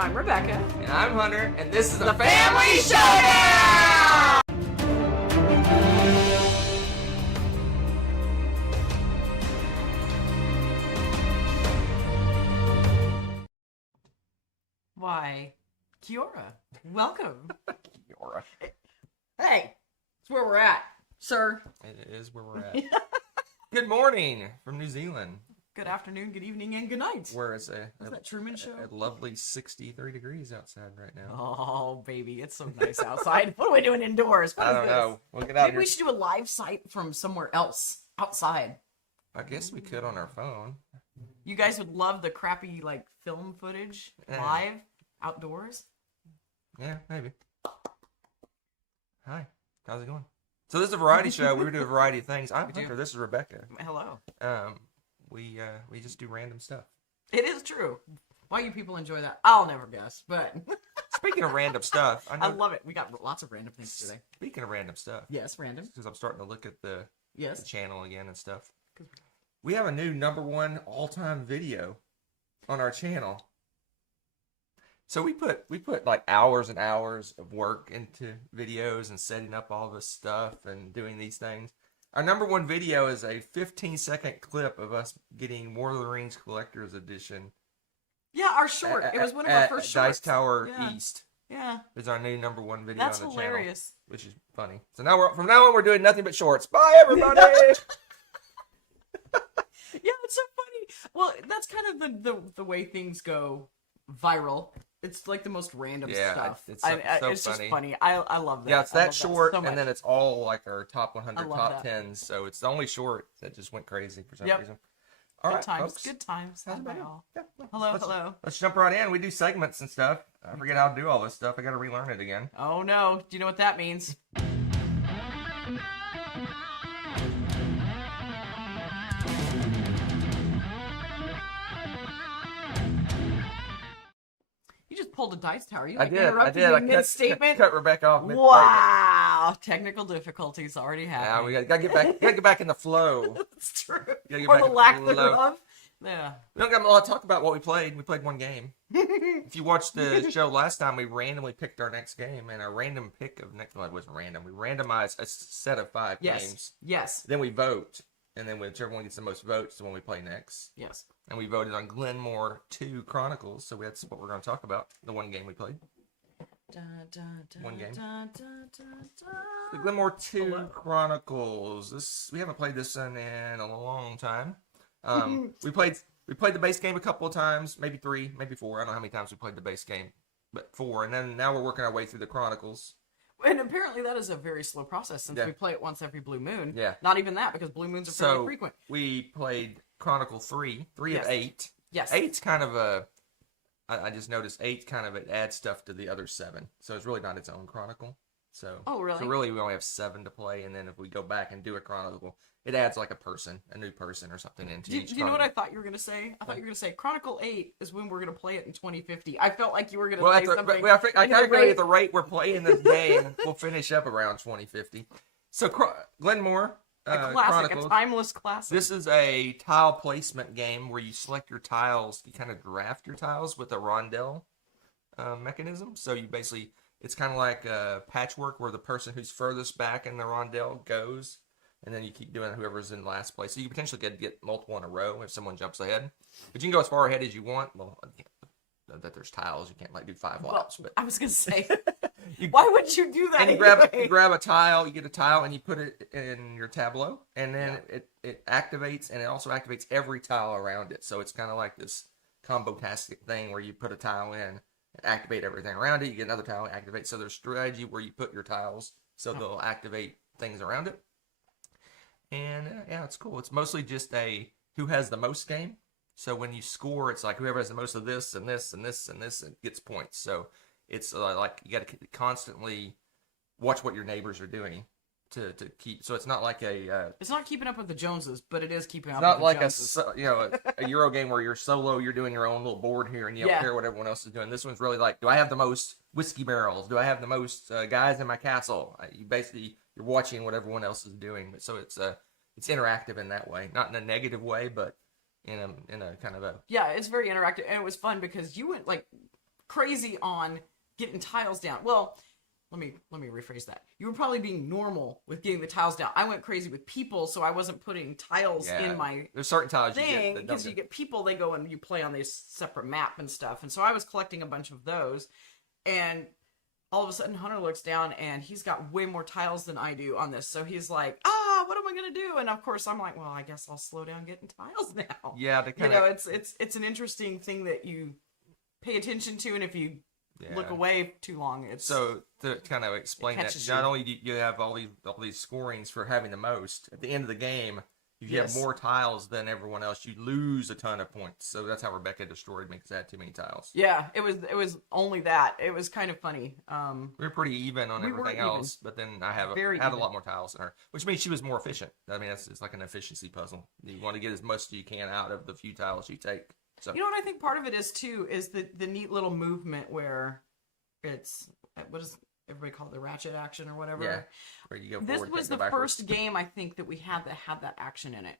I'm Rebecca. And I'm Hunter, and this is the Family Showdown! Why, Kiora, welcome. Kiora. Hey, it's where we're at, sir. It is where we're at. Good morning from New Zealand. Good afternoon, good evening, and good night. Where it's Is that Truman Show? A lovely 63 degrees outside right now. Oh, baby, it's so nice outside. What are we doing indoors? What I is don't this? know. We'll get out Maybe here. we should do a live site from somewhere else, outside. I guess we could on our phone. You guys would love the crappy, like, film footage live, outdoors. Yeah, maybe. Hi, how's it going? So this is a variety show. We do a variety of things. I'm Hunter. This is Rebecca. Hello. We just do random stuff. It is true. Why you people enjoy that, I'll never guess, but... Speaking of random stuff, I love it. We got lots of random things today. Speaking of random stuff. Yes, random. Because I'm starting to look at the Yes. channel again and stuff. We have a new #1 all-time video on our channel. So we put like hours and hours of work into videos and setting up all this stuff and doing these things. Our #1 video is a 15-second clip of us getting War of the Rings Collector's Edition. Yeah, our short. It was one of our first shorts. Dice Tower East. Yeah. Is our new #1 video That's on the hilarious. channel, which is funny. So now from now on we're doing nothing but shorts. Bye everybody. Yeah, it's so funny. Well, that's kind of the way things go viral. It's like the most random stuff. It's so it's funny. Just funny. I love that. Yeah, it's that short, so and then it's all like our top 100, top that. 10s. So it's the only short that just went crazy for some reason. All good right, times. folks. Good times. How's it Bye going? all. Yeah, Hello. Let's jump right in. We do segments and stuff. I forget how to do all this stuff. I got to relearn it again. Oh no! Do you know what that means? You just pulled a dice tower. You like interrupted I me mid-statement. cut Rebecca off. Wow! Technical difficulties already happening. Yeah, we gotta get back. Gotta get back in the flow. That's true. Get Or back the in lack flow. thereof. Yeah. We don't got a lot to talk about what we played. We played one game. If you watched the show last time, we randomly picked our next game, and our random pick of next. Well, it wasn't random. We randomized a set of 5 games. Yes. Then we vote, and then whichever one gets the most votes is the one we play next. Yes. And we voted on Glenmore 2 Chronicles, so that's what we're going to talk about. The one game we played. One game. The Glenmore 2 Chronicles. We haven't played this in a long time. We played the base game a couple of times, maybe 3, maybe 4. I don't know how many times we played the base game, but 4. And then now we're working our way through the Chronicles. And apparently that is a very slow process since we play it once every blue moon. Yeah. Not even that, because blue moons are fairly frequent. We played Chronicle 3 Yes. of 8. Yes. 8's kind of I just noticed 8 kind of, it adds stuff to the other 7. So it's really not its own Chronicle. So, oh, really? So really we only have 7 to play, and then if we go back and do a Chronicle, it adds like a new person or something into each. Do you know what I thought you were going to say? I thought you were going to say Chronicle 8 is when we're going to play it in 2050. I felt like you were going to say something. I calculated at the rate we're playing this game, we'll finish up around 2050. So Glenmore a classic, Chronicles, a timeless classic. This is a tile placement game where you select your tiles. You kind of draft your tiles with a rondelle mechanism. So you basically, it's kind of like a patchwork where the person who's furthest back in the rondelle goes. And then you keep doing whoever's in last place. So you potentially could get multiple in a row if someone jumps ahead. But you can go as far ahead as you want. Well, that there's tiles. You can't like do 5 laps. But I was going to say, why would you do that? And you grab a tile. You get a tile and you put it in your tableau. And then it activates, and it also activates every tile around it. So it's kind of like this combo-tastic thing where you put a tile in and activate everything around it. You get another tile and activate. So there's strategy where you put your tiles so they'll activate things around it. And yeah, it's cool. It's mostly just a who has the most game. So when you score, it's like whoever has the most of this and this and this and this gets points. So it's like you got to constantly watch what your neighbors are doing to keep. So it's not like it's not keeping up with the Joneses, but it is keeping up. Not with the like Joneses. a Euro game where you're solo, you're doing your own little board here, and you don't care what everyone else is doing. This one's really like, do I have the most whiskey barrels? Do I have the most guys in my castle? You're watching what everyone else is doing. So it's interactive in that way, not in a negative way, but in a kind of a it's very interactive, and it was fun because you went like crazy on getting tiles down. Well, let me rephrase that. You were probably being normal with getting the tiles down. I went crazy with people, so I wasn't putting tiles in my There's certain tiles thing, because you get people, they go and you play on this separate map and stuff. And so I was collecting a bunch of those, and all of a sudden Hunter looks down and he's got way more tiles than I do on this. So he's like, what am I gonna do? And of course I'm like, well, I guess I'll slow down getting tiles now. Yeah, to kind of, it's an interesting thing that you pay attention to, and if you look away too long, it's so to kind of explain that. Not only do you have all these scorings for having the most at the end of the game, if you have more tiles than everyone else, you lose a ton of points. So that's how Rebecca destroyed me, because I had too many tiles. Yeah, it was only that. It was kind of funny. We were pretty even on everything else, but then I had a lot more tiles than her, which means she was more efficient. I mean, it's like an efficiency puzzle. You want to get as much as you can out of the few tiles you take. So, you know what I think part of it is too is the neat little movement where it's, what does everybody call it, the ratchet action or whatever? Yeah, where you go this forward, was the backwards. first game I think that we had that had that action in it,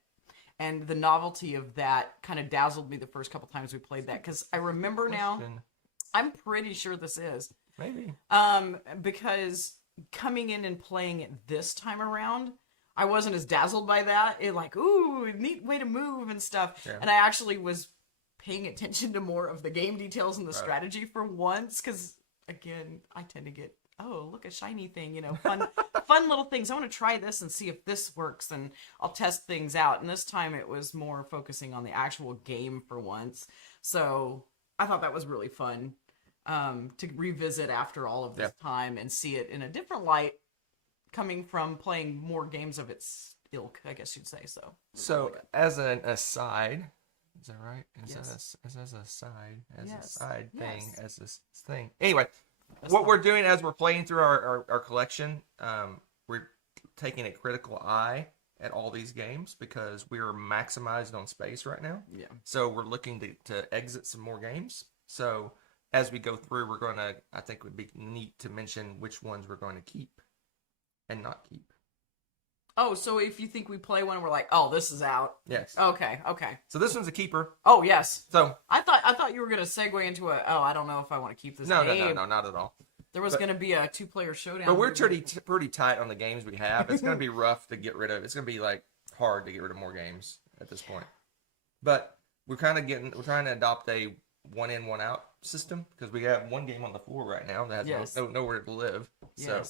and the novelty of that kind of dazzled me the first couple times we played that, because I remember now, I'm pretty sure this is maybe because coming in and playing it this time around, I wasn't as dazzled by that. It like, ooh, neat way to move and stuff, and I actually was paying attention to more of the game details and the strategy for once, because again, I tend to get, look, a shiny thing, you know, fun little things. I want to try this and see if this works, and I'll test things out. And this time it was more focusing on the actual game for once. So I thought that was really fun to revisit after all of this time and see it in a different light, coming from playing more games of its ilk, I guess you'd say. So really as an aside, is that right? Yes. As a side thing, as this thing. Anyway, what we're doing as we're playing through our collection, we're taking a critical eye at all these games, because we're maximized on space right now. Yeah. So we're looking to exit some more games. So as we go through, we're going to, I think it would be neat to mention which ones we're going to keep and not keep. Oh, so if you think we play one and we're like, oh, this is out. Yes. Okay. So this one's a keeper. Oh, yes. So I thought you were going to segue into I don't know if I want to keep this game. No, not at all. There was going to be a 2-player showdown. But we're pretty tight on the games we have. It's going to be rough to get rid of. It's going to be like hard to get rid of more games at this point. But we're trying to adopt a one in, one out system, because we have one game on the floor right now that has nowhere to live. So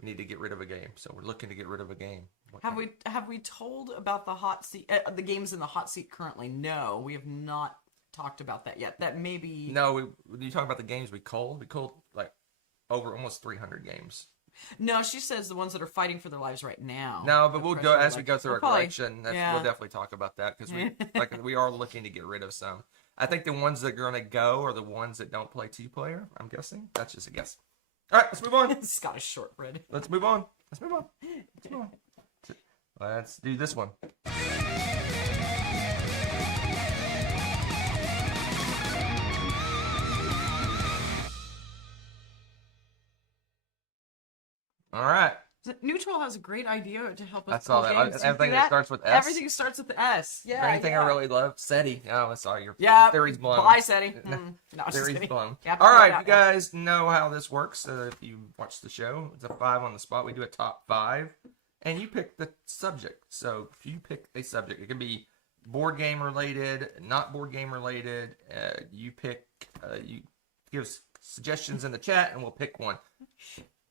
we need to get rid of a game. So we're looking to get rid of a game. Have we told about the hot seat, the games in the hot seat currently? No, we have not talked about that yet. That may be... No, when you talk about the games we culled like over almost 300 games. No, she says the ones that are fighting for their lives right now. No, but we'll go as we go through our collection. We'll definitely talk about that, because we are looking to get rid of some. I think the ones that are going to go are the ones that don't play 2-player. I'm guessing. That's just a guess. All right, let's move on. Scottish shortbread. Let's move on. Let's do this one. All right. Neutral has a great idea to help us. I saw that. Everything that starts with S. Everything starts with S. Yeah. Anything I really love. SETI. Oh, I saw your theory's blown. Bye, SETI. No, theory's blown. All right, you guys know how this works. If you watch the show, it's a 5 on the spot. We do a top 5, and you pick the subject. So if you pick a subject, it can be board game related, not board game related. You pick. You give suggestions in the chat, and we'll pick one.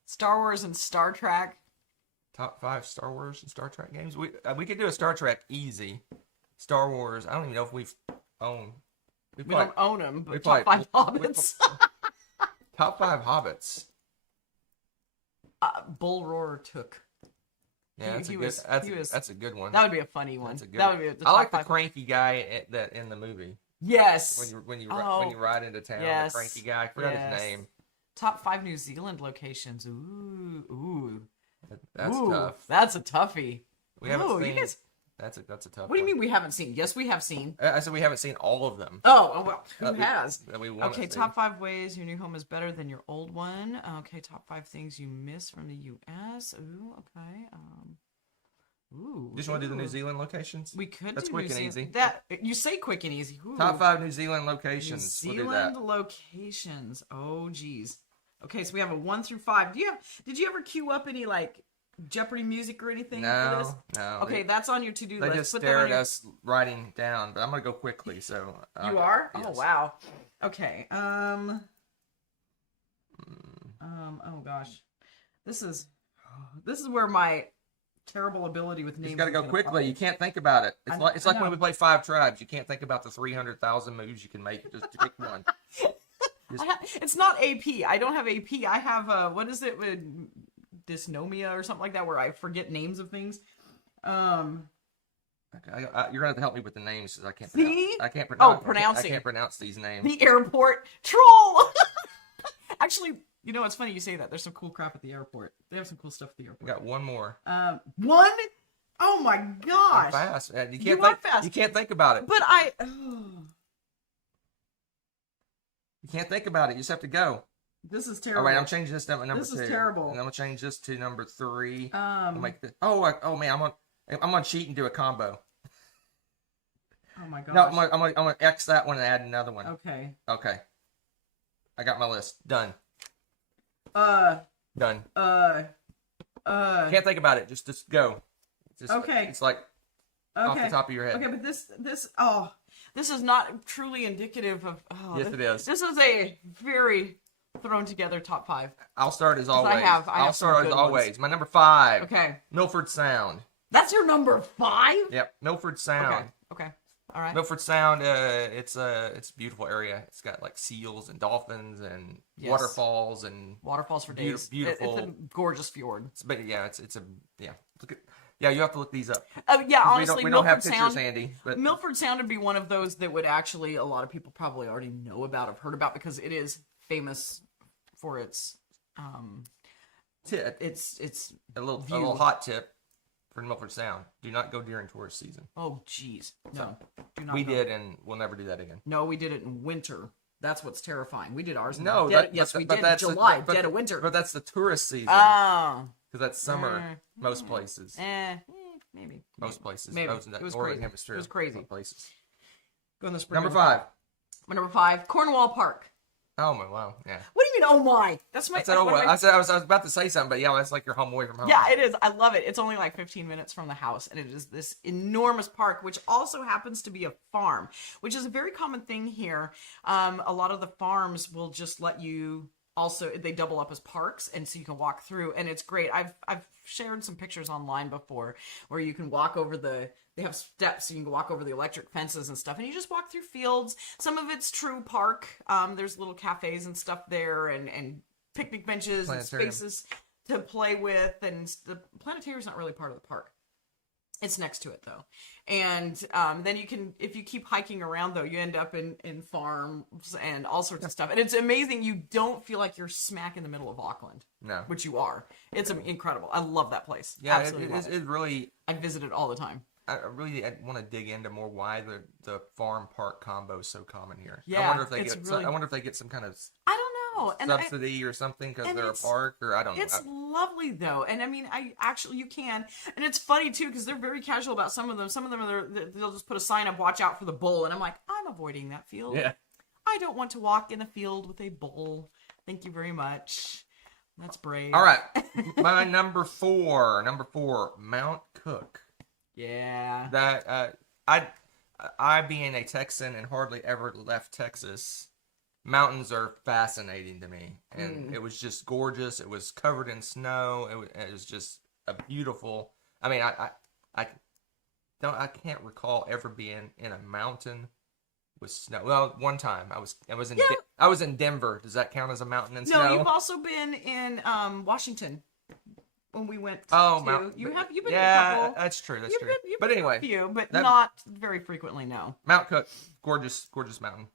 Star Wars and Star Trek. Top 5 Star Wars and Star Trek games. We could do a Star Trek easy. Star Wars. I don't even know if we don't own them. But top 5 Hobbits. Top 5 Hobbits. Bull Roar took. Yeah, that's a good one. That would be a funny one. I like the cranky guy that in the movie. Yes. When you ride into town, the cranky guy. I forgot his name. Top 5 New Zealand locations. Ooh. That's tough. That's a toughie. We haven't seen. That's a tough. What do you mean we haven't seen? Yes, we have seen. I said we haven't seen all of them. Oh well, who has? Okay, top 5 ways your new home is better than your old one. Okay, top 5 things you miss from the U.S. Ooh, okay. Ooh. Just want to do the New Zealand locations? We could That's do quick New and Zealand. easy. That you say quick and easy. Ooh. Top 5 New Zealand locations. New We'll do Zealand that. locations. Oh geez. Okay, so we have a 1 through 5. Did you ever queue up any like Jeopardy music or anything for this? No. Okay, that's on your to-do list. They just Put that stare on at your... us writing down, but I'm gonna go quickly. So You are? Yes. Oh wow. Okay. Oh gosh. This is where my terrible ability with names. You got to is go gonna quickly. fall. You can't think about it. It's like I when know. we play 5 tribes. You can't think about the 300,000 moves you can make. Just to pick one. It's not AP. I don't have AP. I have what is it with dysnomia or something like that, where I forget names of things. Okay, you're gonna have to help me with the names because I can't. See? I can't pronounce. Pronouncing. I can't pronounce these names. The airport troll. Actually, you know, it's funny you say that. There's some cool crap at the airport. They have some cool stuff at the We airport. got one more. One? Oh my I'm gosh. fast. You You can't are think. fast. You can't think about it. But You can't think about it. You just have to go. this is terrible. All right, I'm changing this to number 2. This is terrible. And I'm gonna change this to number 3. I'll make this. Oh man, I'm gonna cheat and do a combo. Oh my gosh. No, I'm gonna X that one and add another one. Okay. Okay. I got my list. Done. Done. Can't think about it. Just go. Okay. It's like off the top of your head. Okay, but this is not truly indicative of. Oh, Yes, it is. This is a very thrown together top 5. I'll start as always. I have some start good as ones. always. My number 5. Okay. Milford Sound. That's your number 5? Yep. Milford Sound. Okay. All right. Milford Sound. It's a beautiful area. It's got like seals and dolphins and waterfalls and Waterfalls for days. Beautiful. It's a gorgeous fjord. But yeah, it's a yeah. Look at you have to look these up. Yeah, honestly, we don't have Milford pictures Sound. handy. But Milford Sound would be one of those that would actually a lot of people probably already know about, have heard about, because it is famous for its tip. it's A little view. hot tip for Milford Sound. Do not go during tourist season. Oh jeez, no, do not. We go. did, and we'll never do that again. No, we did it in winter. That's what's terrifying. We did ours. In No, dead, that, yes, but, we but did. that's July, but, dead of winter. But that's the tourist season. Oh, Because that's summer, most places. Maybe. Most places. Maybe. Most in that It was northern crazy. hemisphere. It was crazy. Most places. Go in the spring. Number 5. My number 5, Cornwall Park. Oh my wow, yeah. What do you mean? Oh my! That's my. I said, I was about to say something, but yeah, that's like your home away from home. Yeah, it is. I love it. It's only like 15 minutes from the house, and it is this enormous park, which also happens to be a farm, which is a very common thing here. A lot of the farms will just let you. Also, they double up as parks, and so you can walk through, and it's great. I've shared some pictures online before where you can walk over they have steps, so you can walk over the electric fences and stuff, and you just walk through fields. Some of it's true park. There's little cafes and stuff there, and picnic benches and spaces to play with, and the planetarium's not really part of the park. It's next to it though. And then you can, if you keep hiking around though, you end up in farms and all sorts of stuff. And it's amazing. You don't feel like you're smack in the middle of Auckland. No. Which you are. It's incredible. I love that place. Yeah, Absolutely love it. it really. I visit it all the time. I want to dig into more why the farm park combo is so common here. Yeah, I wonder if they it's get. really- I wonder if they get some kind of I don't know. And subsidy or something because and they're a it's- park, or I don't know. It's lovely though, and I mean, you can, and it's funny too because they're very casual about some of them. Some of them they'll just put a sign up, "Watch out for the bull," and I'm like, I'm avoiding that field. Yeah. I don't want to walk in a field with a bull. Thank you very much. That's brave. All right, my number 4, Mount Cook. Yeah. That I being a Texan and hardly ever left Texas, mountains are fascinating to me, and it was just gorgeous. It was covered in snow. It was just a beautiful. I mean, I can't recall ever being in a mountain with snow. Well, one time I was in Denver. Does that count as a mountain and snow? No, you've also been in Washington when we went. You've been in a couple. That's true. That's true. You've But been anyway, a few, but not very frequently. No. Mount Cook, gorgeous mountain.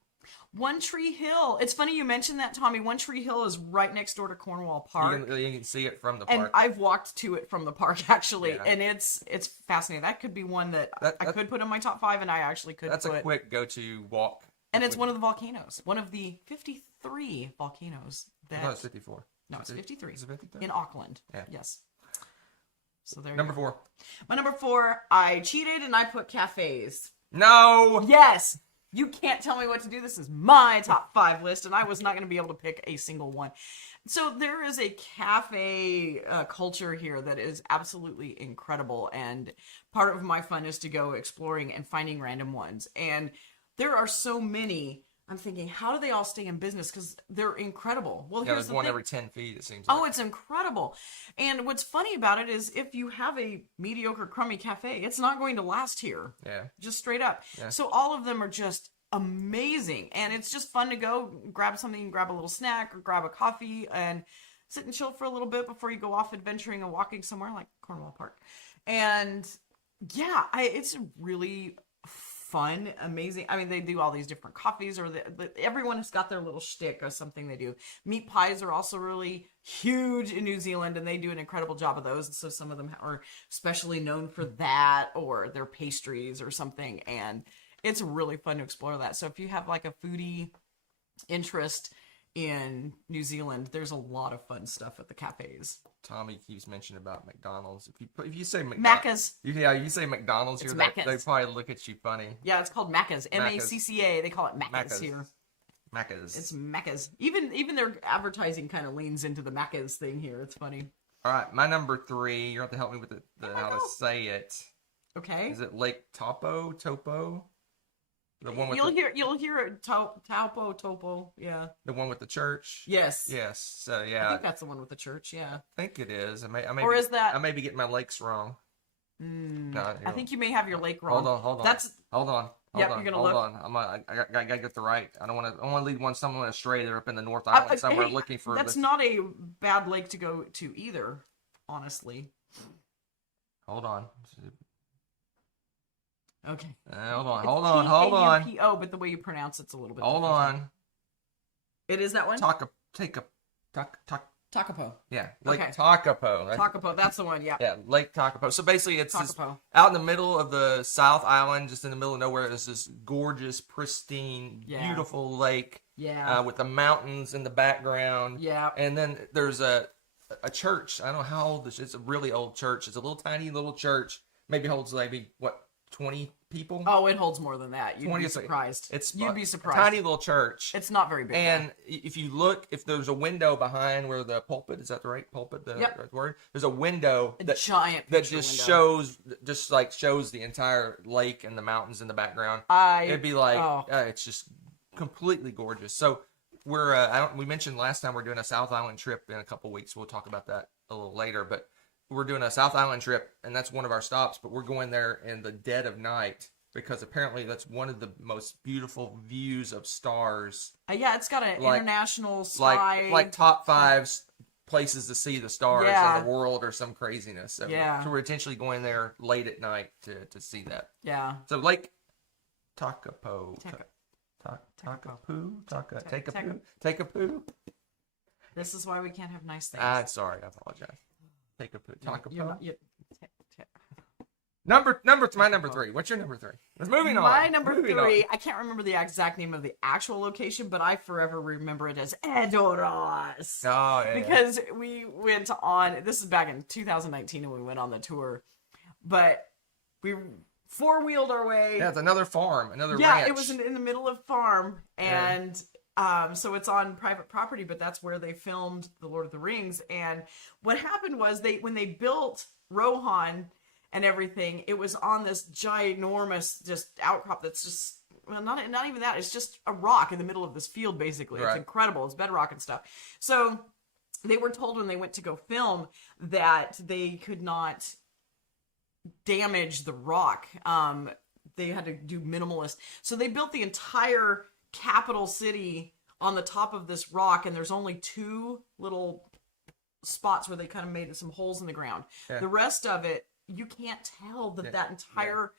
One Tree Hill. It's funny you mentioned that, Tommy. One Tree Hill is right next door to Cornwall Park. You can see it from the and park. I've walked to it from the park actually, Yeah. and it's fascinating. That could be one that I could put in my top 5, and I actually could. That's a quick go-to walk. And it's one of the volcanoes, one of the 53 volcanoes. No, it's 54. No, it's 53. Is it 53? In Auckland. Yeah. Yes. So there. Number 4. My number 4. I cheated and I put cafes. No. Yes. You can't tell me what to do. This is my top 5 list, and I was not going to be able to pick a single one. So there is a cafe culture here that is absolutely incredible, and part of my fun is to go exploring and finding random ones. And there are so many. I'm thinking, how do they all stay in business? Because they're incredible. Well, yeah, here's there's the one thing. every 10 feet, it seems like. Oh, it's incredible. And what's funny about it is if you have a mediocre, crummy cafe, it's not going to last here. Yeah. Just straight up. Yeah. So all of them are just amazing. And it's just fun to go grab something, grab a little snack, or grab a coffee, and sit and chill for a little bit before you go off adventuring and walking somewhere like Cornwall Park. And yeah, it's really fun, amazing. I mean, they do all these different coffees, or everyone has got their little shtick of something they do. Meat pies are also really huge in New Zealand, and they do an incredible job of those. So some of them are especially known for that, or their pastries or something. And it's really fun to explore that. So if you have like a foodie interest in New Zealand, there's a lot of fun stuff at the cafes. Tommy keeps mentioning about McDonald's. If you say Macca's. You say McDonald's here, they probably look at you funny. Yeah, it's called Macca's. Macca. They call it Macca's here. Macca's. It's Macca's. Even their advertising kind of leans into the Macca's thing here. It's funny. All right, my number 3. You have to help me with how to say it. Okay. Is it Lake Topo? The one with you'll hear it. Topo. Yeah. The one with the church. Yes. So yeah. I think that's the one with the church. Yeah. I think it is. I may be getting my lakes wrong. No, I think you may have your lake wrong. Hold on. You're gonna look. I gotta get the right. I don't want to lead someone astray. They're up in the North Island somewhere looking for. That's not a bad lake to go to either, honestly. Hold on. Okay. Hold on. T-A-U-P-O, but the way you pronounce it's a little bit. Hold on. It is that one. Takapo. Yeah, Lake okay. Takapo. Takapo, that's the one. Yeah. Yeah, Lake Takapo. So basically, it's out in the middle of the South Island, just in the middle of nowhere. There's this gorgeous, pristine, beautiful lake. Yeah. With the mountains in the background. Yeah. And then there's a church. I don't know how old this is. It's a really old church. It's a tiny little church. Maybe holds 20 people? Oh, it holds more than that. You'd be surprised. You'd be surprised. Tiny little church. It's not very big. And if you look, if there's a window behind where the pulpit, is that the right pulpit? Right word? There's a window giant that just shows the entire lake and the mountains in the background. It'd be like it's just completely gorgeous. So we mentioned last time we're doing a South Island trip in a couple weeks. We'll talk about that a little later, but we're doing a South Island trip, and that's one of our stops, but we're going there in the dead of night because apparently that's one of the most beautiful views of stars. Yeah, it's got an international sky. Like top 5 places to see the stars in the world or some craziness. So, so we're intentionally going there late at night to see that. Yeah. So Lake Takapo. Take a poo. This is why we can't have nice things. I'm sorry, I apologize. Take a poo. My number 3. What's your number 3? Moving on. My number 3. I can't remember the exact name of the actual location, but I forever remember it as Edoras. Oh, yeah. Because we went on. This is back in 2019, and we went on the tour, but we 4-wheeled our way. Yeah, it's another farm, ranch. Yeah, it was in the middle of farm, and. So it's on private property, but that's where they filmed The Lord of the Rings. And what happened was when they built Rohan and everything, it was on this ginormous just outcrop that's just, well, not even that. It's just a rock in the middle of this field, basically. Right. It's incredible. It's bedrock and stuff. So they were told when they went to go film that they could not damage the rock. They had to do minimalist. So they built the entire capital city on the top of this rock, and there's only 2 little spots where they kind of made some holes in the ground. Yeah. The rest of it, you can't tell that entire,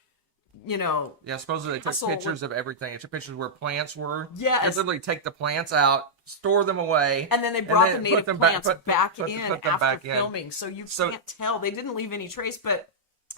supposedly they took pictures of everything. They took pictures where plants were. Yeah. They literally take the plants out, store them away. And then they brought the native plants back in after filming. So you can't tell. They didn't leave any trace, but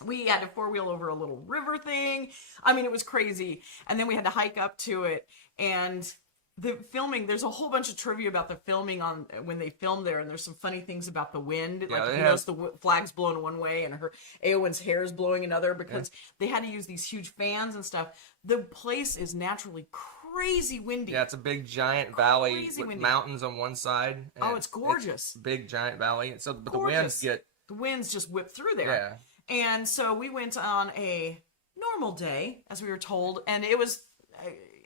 we had to 4-wheel over a little river thing. I mean, it was crazy. And then we had to hike up to it. And the filming, there's a whole bunch of trivia about the filming on when they filmed there, and there's some funny things about the wind. Yeah, like, you notice the flag's blowing one way, and Eowyn's hair is blowing another, because they had to use these huge fans and stuff. The place is naturally crazy windy. Yeah, it's a big giant valley with windy. mountains on one side. Oh, it's gorgeous. Big giant valley. So, but Gorgeous. the winds just whip through there. Yeah. And so we went on a normal day, as we were told, and it was,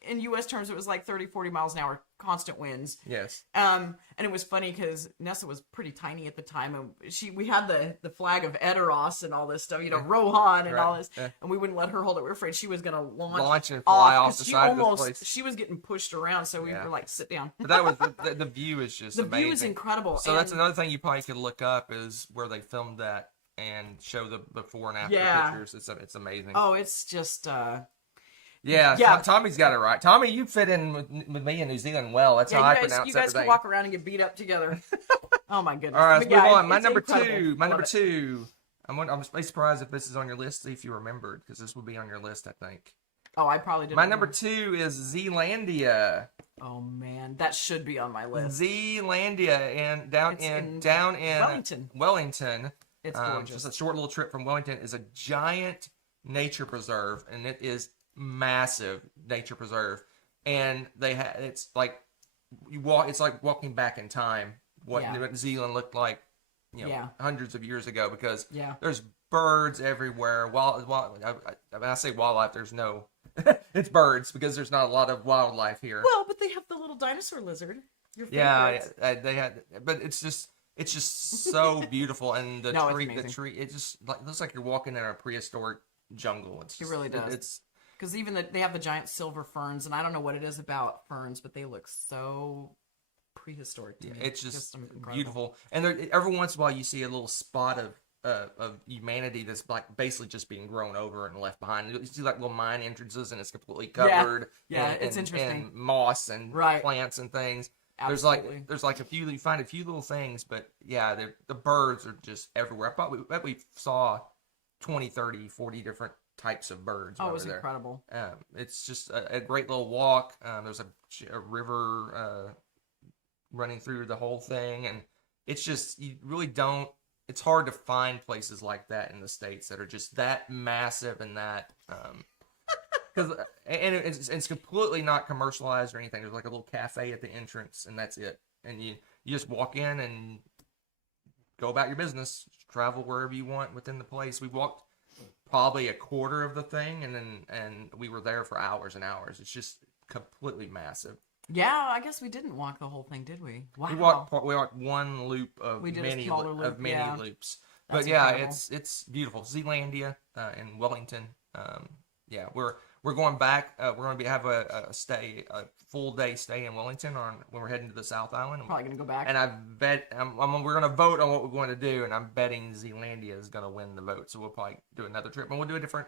in U.S. terms, it was like 30, 40 miles an hour, constant winds. Yes. And it was funny because Nessa was pretty tiny at the time, and we had the flag of Edoras and all this stuff, Rohan and all this, and we wouldn't let her hold it. We were afraid she was going to launch and fly off the side of the place. She was getting pushed around, so we were like, sit down. But that was the view is just amazing. The view is incredible. So that's another thing you probably could look up is where they filmed that and show the before and after pictures. It's amazing. Oh, it's just. Tommy's got it right. Tommy, you fit in with me in New Zealand well. That's how I pronounce everything. You guys can walk around and get beat up together. Oh my goodness! All right, let's move on. My number incredible. two. I'm surprised if this is on your list. See if you remembered, because this would be on your list, I think. Oh, I probably didn't. My number 2 is Zealandia. Oh man, that should be on my list. Zealandia, and down in Wellington. It's gorgeous. Just a short little trip from Wellington is a giant nature preserve, and it is massive nature preserve. And it's like it's like walking back in time. What New Zealand looked like, hundreds of years ago, because there's birds everywhere. When I say wildlife, there's no, it's birds, because there's not a lot of wildlife here. Well, but they have the little dinosaur lizard. Your favorite. They had, but it's just so beautiful, and the tree, it just looks like you're walking in a prehistoric jungle. It really does. Because even they have the giant silver ferns, and I don't know what it is about ferns, but they look so prehistoric to me. It's just beautiful. And every once in a while you see a little spot of humanity that's like basically just being grown over and left behind. You see like little mine entrances, and it's completely covered. It's interesting. And moss and plants and things. Absolutely. There's like you find a few little things, but the birds are just everywhere. I bet we saw 20, 30, 40 different types of birds. Oh, it was incredible. It's just a great little walk. There's a river running through the whole thing, and it's just, you really don't, it's hard to find places like that in the States that are just that massive and that because it's completely not commercialized or anything. There's like a little cafe at the entrance, and that's it. And you just walk in and go about your business, travel wherever you want within the place. We walked probably a quarter of the thing, and we were there for hours and hours. It's just completely massive. Yeah, I guess we didn't walk the whole thing, did we? Wow. We walked one loop of many loops. But incredible. It's beautiful. Zealandia in Wellington. We're going back. We're going to have a full day stay in Wellington when we're heading to the South Island. Probably going to go back. And I bet we're going to vote on what we're going to do, and I'm betting Zealandia is going to win the vote. So we'll probably do another trip, and we'll do a different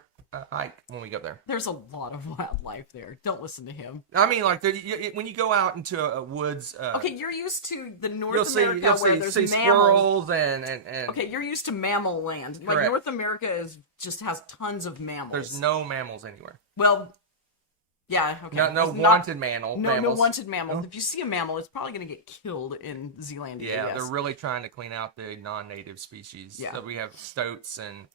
hike when we go there. There's a lot of wildlife there. Don't listen to him. I mean, like when you go out into a woods. Okay, you're used to the North America where there's mammals. Squirrels and. Okay, you're used to mammal land. Correct. Like North America just has tons of mammals. There's no mammals anywhere. Well, yeah, okay. No wanted mammals. No wanted mammals. If you see a mammal, it's probably going to get killed in Zealandia. Yeah, they're really trying to clean out the non-native species. Yeah. So we have stoats and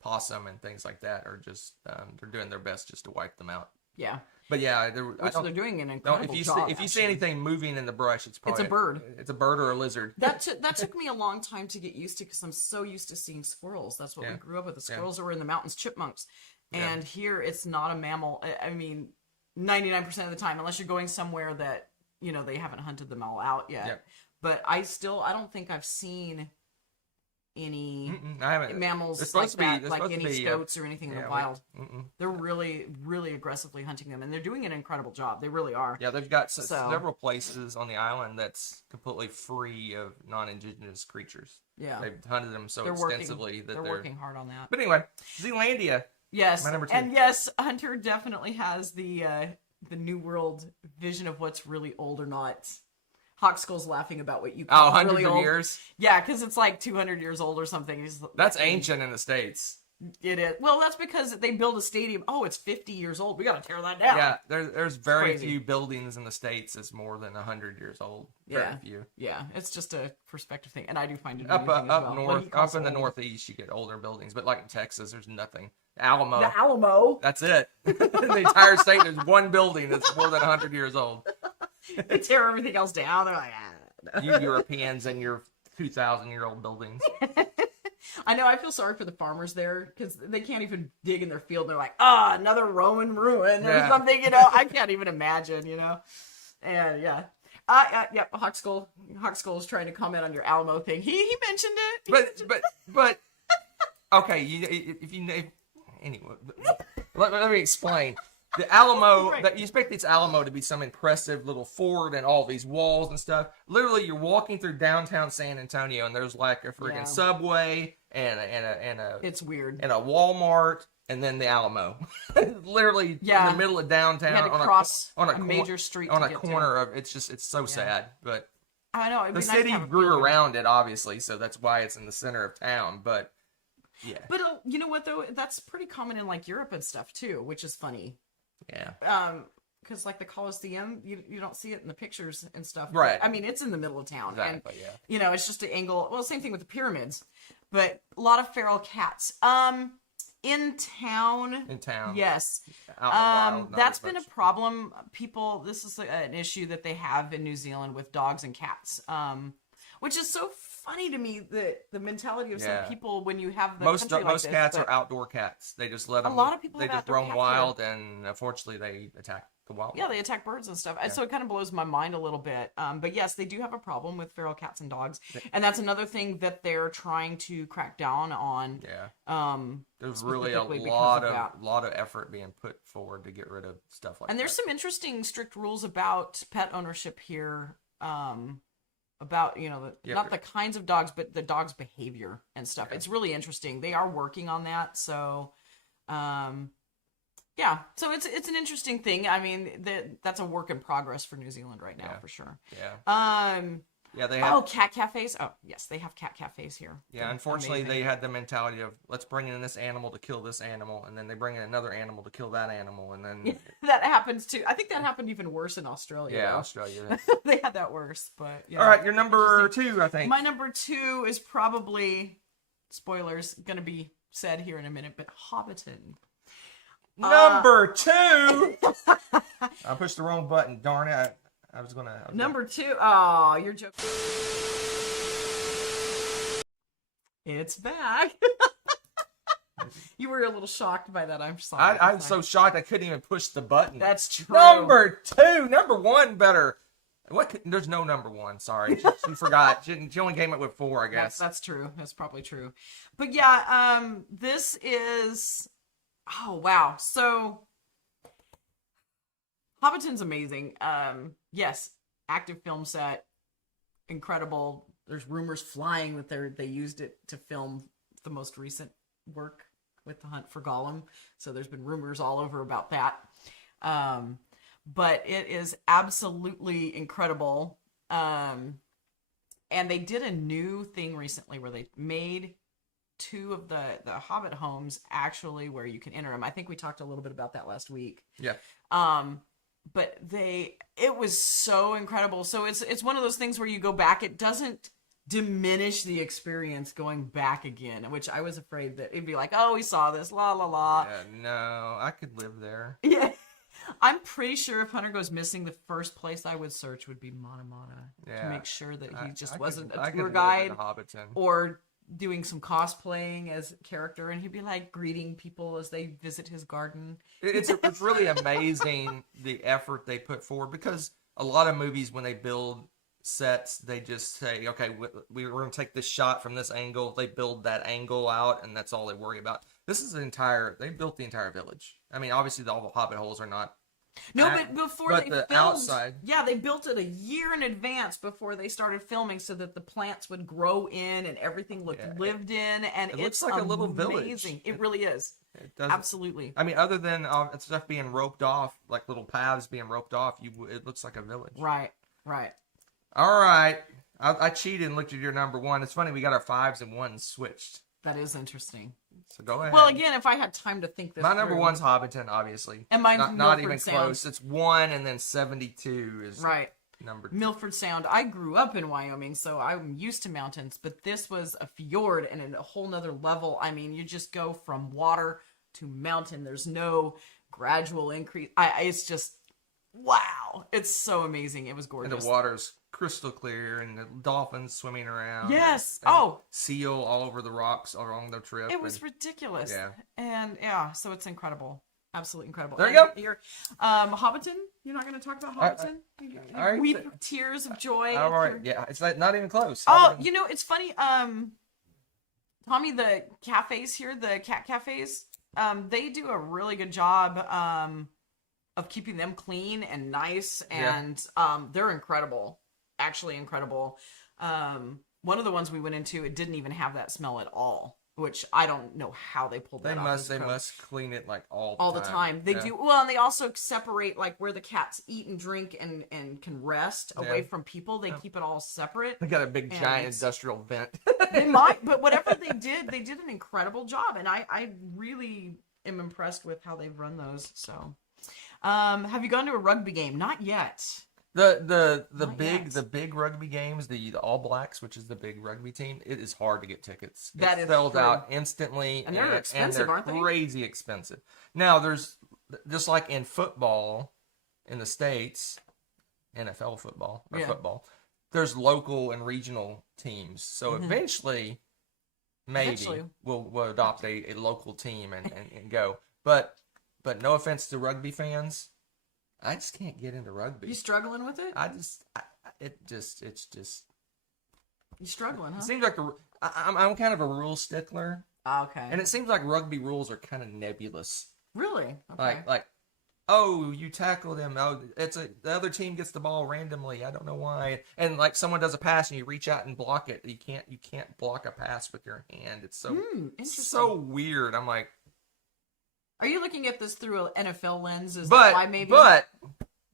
possum and things like that are just, they're doing their best just to wipe them out. Yeah. But yeah, they're doing an incredible job. If you see anything moving in the brush, it's probably a bird. It's a bird or a lizard. That took me a long time to get used to, because I'm so used to seeing squirrels. That's what we grew up with. The squirrels that were in the mountains, chipmunks. And here it's not a mammal. I mean, 99% of the time, unless you're going somewhere that, they haven't hunted them all out yet. Yep. But I don't think I've seen any mammals like that, like any stoats or anything in the wild. They're really, really aggressively hunting them, and they're doing an incredible job. They really are. Yeah, they've got several places on the island that's completely free of non-indigenous creatures. Yeah. They've hunted them so extensively that they're working hard on that. But anyway, Zealandia. Yes, and yes, Hunter definitely has the New World vision of what's really old or not. Hawkskull's laughing about what you call hundreds really of old. Years? Yeah, because it's like 200 years old or something. That's ancient in the States. It is. Well, that's because they build a stadium. Oh, it's 50 years old. We got to tear that down. Yeah, there's very few buildings in the States that's more than 100 years old. Very few. Yeah, it's just a perspective thing, and I do find it up amusing as well. north, up in the Northeast, you get older buildings, but like in Texas, there's nothing. Alamo. The Alamo. That's it. In the entire state, there's one building that's more than 100 years old. They tear everything else down. They're like, ah. You Europeans and your 2,000-year-old buildings. I know. I feel sorry for the farmers there because they can't even dig in their field. They're like, another Roman ruin or something. I can't even imagine. And yeah. Hawk Skull is trying to comment on your Alamo thing. He mentioned it. But okay. Anyway, let me explain. The Alamo, that you expect this Alamo to be some impressive little fort and all these walls and stuff. Literally, you're walking through downtown San Antonio, and there's like a freaking Subway and a it's weird, and a Walmart, and then the Alamo. Literally in the middle of downtown, on a major street, on a corner of. It's so sad, but I know the city grew around it, obviously, so that's why it's in the center of town, but. Yeah. But you know what though? That's pretty common in like Europe and stuff too, which is funny. Yeah. Because like the Colosseum, you don't see it in the pictures and stuff. Right. But, I mean, it's in the middle of town. Exactly. And, it's just an angle. Well, same thing with the pyramids, but a lot of feral cats. In town. Yes. That's been a problem. This is an issue that they have in New Zealand with dogs and cats. Which is so funny to me, the mentality of some people when you have the most cats are outdoor cats. They just let them. A lot of people they just roam wild, and unfortunately, they attack the wild. Yeah, they attack birds and stuff. Yeah. So it kind of blows my mind a little bit. But yes, they do have a problem with feral cats and dogs, and that's another thing that they're trying to crack down on. Yeah. There's really a lot of effort being put forward to get rid of stuff like that. And there's some interesting strict rules about pet ownership here. About not the kinds of dogs, but the dog's behavior and stuff. It's really interesting. They are working on that, so so it's an interesting thing. I mean, that's a work in progress for New Zealand right now for sure. They have cat cafes. Oh yes, they have cat cafes here. Yeah, unfortunately they had the mentality of let's bring in this animal to kill this animal, and then they bring in another animal to kill that animal, and then that happens too. I think that happened even worse in Australia. Yeah, Australia. They had that worse, but all right, your number 2, I think. My number 2 is probably spoilers going to be said here in a minute, but Hobbiton. Number 2. I pushed the wrong button. Darn it. Number 2. Oh, you're joking. It's back. You were a little shocked by that. I'm sorry. I'm so shocked I couldn't even push the button. That's true. Number 2. Number 1 better. There's no number 1. Sorry. She forgot. She only came up with 4, I guess. That's true. That's probably true. But yeah, this is... Oh, wow. So... Hobbiton's amazing. Yes, active film set, incredible. There's rumors flying that they used it to film the most recent work with The Hunt for Gollum. So there's been rumors all over about that. But it is absolutely incredible. And they did a new thing recently where they made 2 of the Hobbit homes actually where you can enter them. I think we talked a little bit about that last week. Yeah. But it was so incredible. So it's one of those things where you go back. It doesn't diminish the experience going back again, which I was afraid that it'd be like, oh, we saw this, la la la. Yeah, no, I could live there. Yeah. I'm pretty sure if Hunter goes missing, the first place I would search would be Mana to make sure that he just wasn't a tour guide or doing some cosplaying as a character, and he'd be like greeting people as they visit his garden. It's really amazing the effort they put forward, because a lot of movies, when they build sets, they just say, okay, we're going to take this shot from this angle. They build that angle out, and that's all they worry about. This is they built the entire village. I mean, obviously all the Hobbit holes are not. No, but before they filmed, outside. Yeah, they built it a year in advance before they started filming, so that the plants would grow in and everything looked lived in, and it looks like a little village. It really is. It does. Absolutely. I mean, other than stuff being roped off, like little paths being roped off, it looks like a village. Right. All right. I cheated and looked at your number 1. It's funny, we got our 5s and 1s switched. That is interesting. So go ahead. Well, again, if I had time to think this my number through. one's Hobbiton, obviously. And mine's not Milford even Sound. close. It's 1, and then 72 is right. number 2. Milford Sound. I grew up in Wyoming, so I'm used to mountains, but this was a fjord and a whole nother level. I mean, you just go from water to mountain. There's no gradual increase. It's just, wow. It's so amazing. It was gorgeous. And the water's crystal clear, and the dolphins swimming around. Yes. And seal all over the rocks along the trip. It was ridiculous. Yeah. And so it's incredible. Absolutely incredible. There you go. You're, Hobbiton? You're not going to talk about Hobbiton? You all right. weep tears of joy. All right. Yeah, it's not even close. Oh, it's funny. Tommy, the cafes here, the cat cafes, they do a really good job of keeping them clean and nice, and they're incredible. Actually incredible. One of the ones we went into, it didn't even have that smell at all, which I don't know how they pulled that off. They must clean it like all the time. They do well, and they also separate like where the cats eat and drink and can rest away from people. They keep it all separate. They got a big giant industrial vent. They might, but whatever they did an incredible job, and I really am impressed with how they've run those. So, have you gone to a rugby game? Not yet. The big rugby games, the All Blacks, which is the big rugby team, it is hard to get tickets. That it is sells true. out instantly, and they're expensive, aren't they? Crazy expensive. Now there's just like in football in the States, NFL football or football, there's local and regional teams. So eventually, maybe we'll adopt a local team and go. But no offense to rugby fans. I just can't get into rugby. You struggling with it? It's just. You struggling, huh? It seems like I'm kind of a rule stickler. Okay. And it seems like rugby rules are kind of nebulous. Really? Okay. Like, oh, you tackle them. Oh, the other team gets the ball randomly. I don't know why. And like someone does a pass and you reach out and block it. You can't block a pass with your hand. It's so weird. I'm like. Are you looking at this through an NFL lens? Is that why maybe? But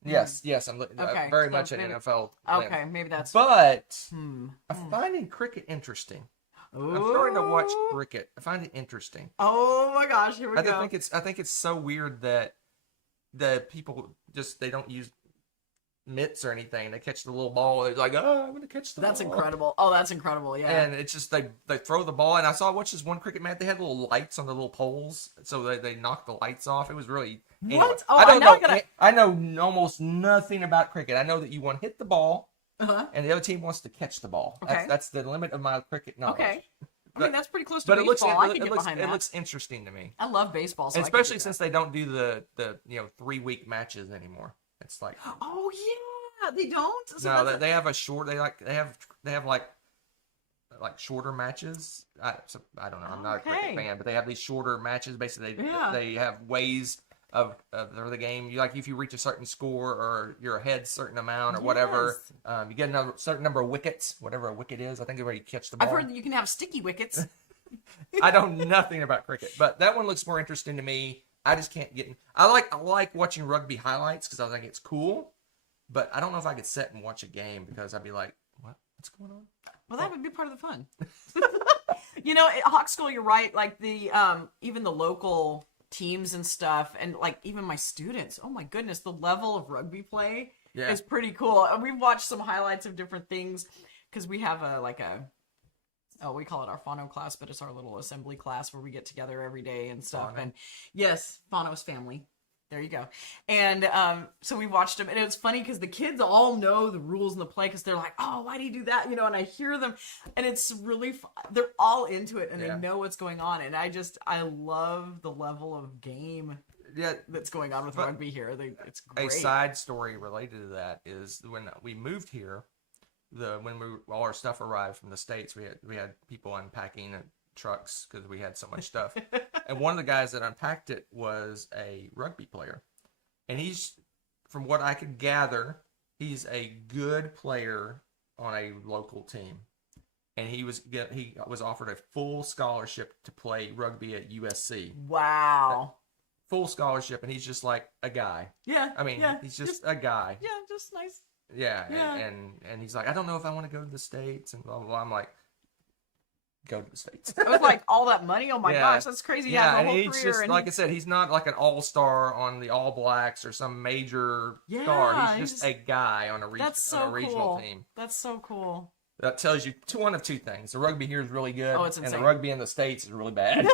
yes, I'm looking very so much at maybe, NFL. Okay, lens. maybe that's. But I'm finding cricket interesting. Ooh. I'm starting to watch cricket. I find it interesting. Oh my gosh, here we go. I think it's so weird that the people they don't use mitts or anything. They catch the little ball. They're like, oh, I'm going to catch the ball. That's incredible. Oh, that's incredible, yeah. And it's just, they throw the ball. And I watched this one cricket match. They had little lights on the little poles. So they knocked the lights off. It was really... What? Anyway, Oh, I know almost nothing about cricket. I know that you want to hit the ball. And the other team wants to catch the ball. Okay. that's the limit of my cricket knowledge. Okay. I mean, that's pretty close to but baseball. I can get behind that. It looks interesting to me. I love baseball. So especially since they don't do the 3-week matches anymore. It's like... Oh, yeah. They don't? So no, they have a short... They have like shorter matches. I don't know. I'm not a cricket fan, but they have these shorter matches. Basically, they have ways of the game. If you reach a certain score or you're ahead a certain amount or whatever, you get another certain number of wickets, whatever a wicket is. I think where you catch the ball. I've heard that you can have sticky wickets. I don't know nothing about cricket, but that one looks more interesting to me. I just can't get in. I like watching rugby highlights because I think it's cool, but I don't know if I could sit and watch a game because I'd be like, what's going on? Well, that would be part of the fun. At Hawk School, you're right. Like the even the local teams and stuff, and like even my students. Oh my goodness, the level of rugby play is pretty cool. And we've watched some highlights of different things because we have we call it our phono class, but it's our little assembly class where we get together every day and stuff. Phono. And yes, phono's family. There you go. And so we watched them, and it was funny because the kids all know the rules in the play because they're like, oh, why do you do that? And I hear them, and it's really they're all into it, and they know what's going on. And I love the level of game that's going on with rugby here. It's great. A side story related to that is when we moved here, all our stuff arrived from the States, we had people unpacking trucks because we had so much stuff. And one of the guys that unpacked it was a rugby player. And he's, from what I could gather, he's a good player on a local team. And he was offered a full scholarship to play rugby at USC. Wow. Full scholarship, and he's just like a guy. Yeah. I mean, he's just a guy. Yeah, just nice. Yeah. And he's like, I don't know if I want to go to the States and blah, blah, blah. I'm like, go to the States. It was like all that money. Oh my gosh, that's crazy. Yeah, a and whole he's career, just, and like I said, he's not like an all-star on the All Blacks or some major star. He's just a guy on a, regional team. That's so cool. That tells you one of two things. The rugby here is really good, oh, it's insane. and the rugby in the States is really bad.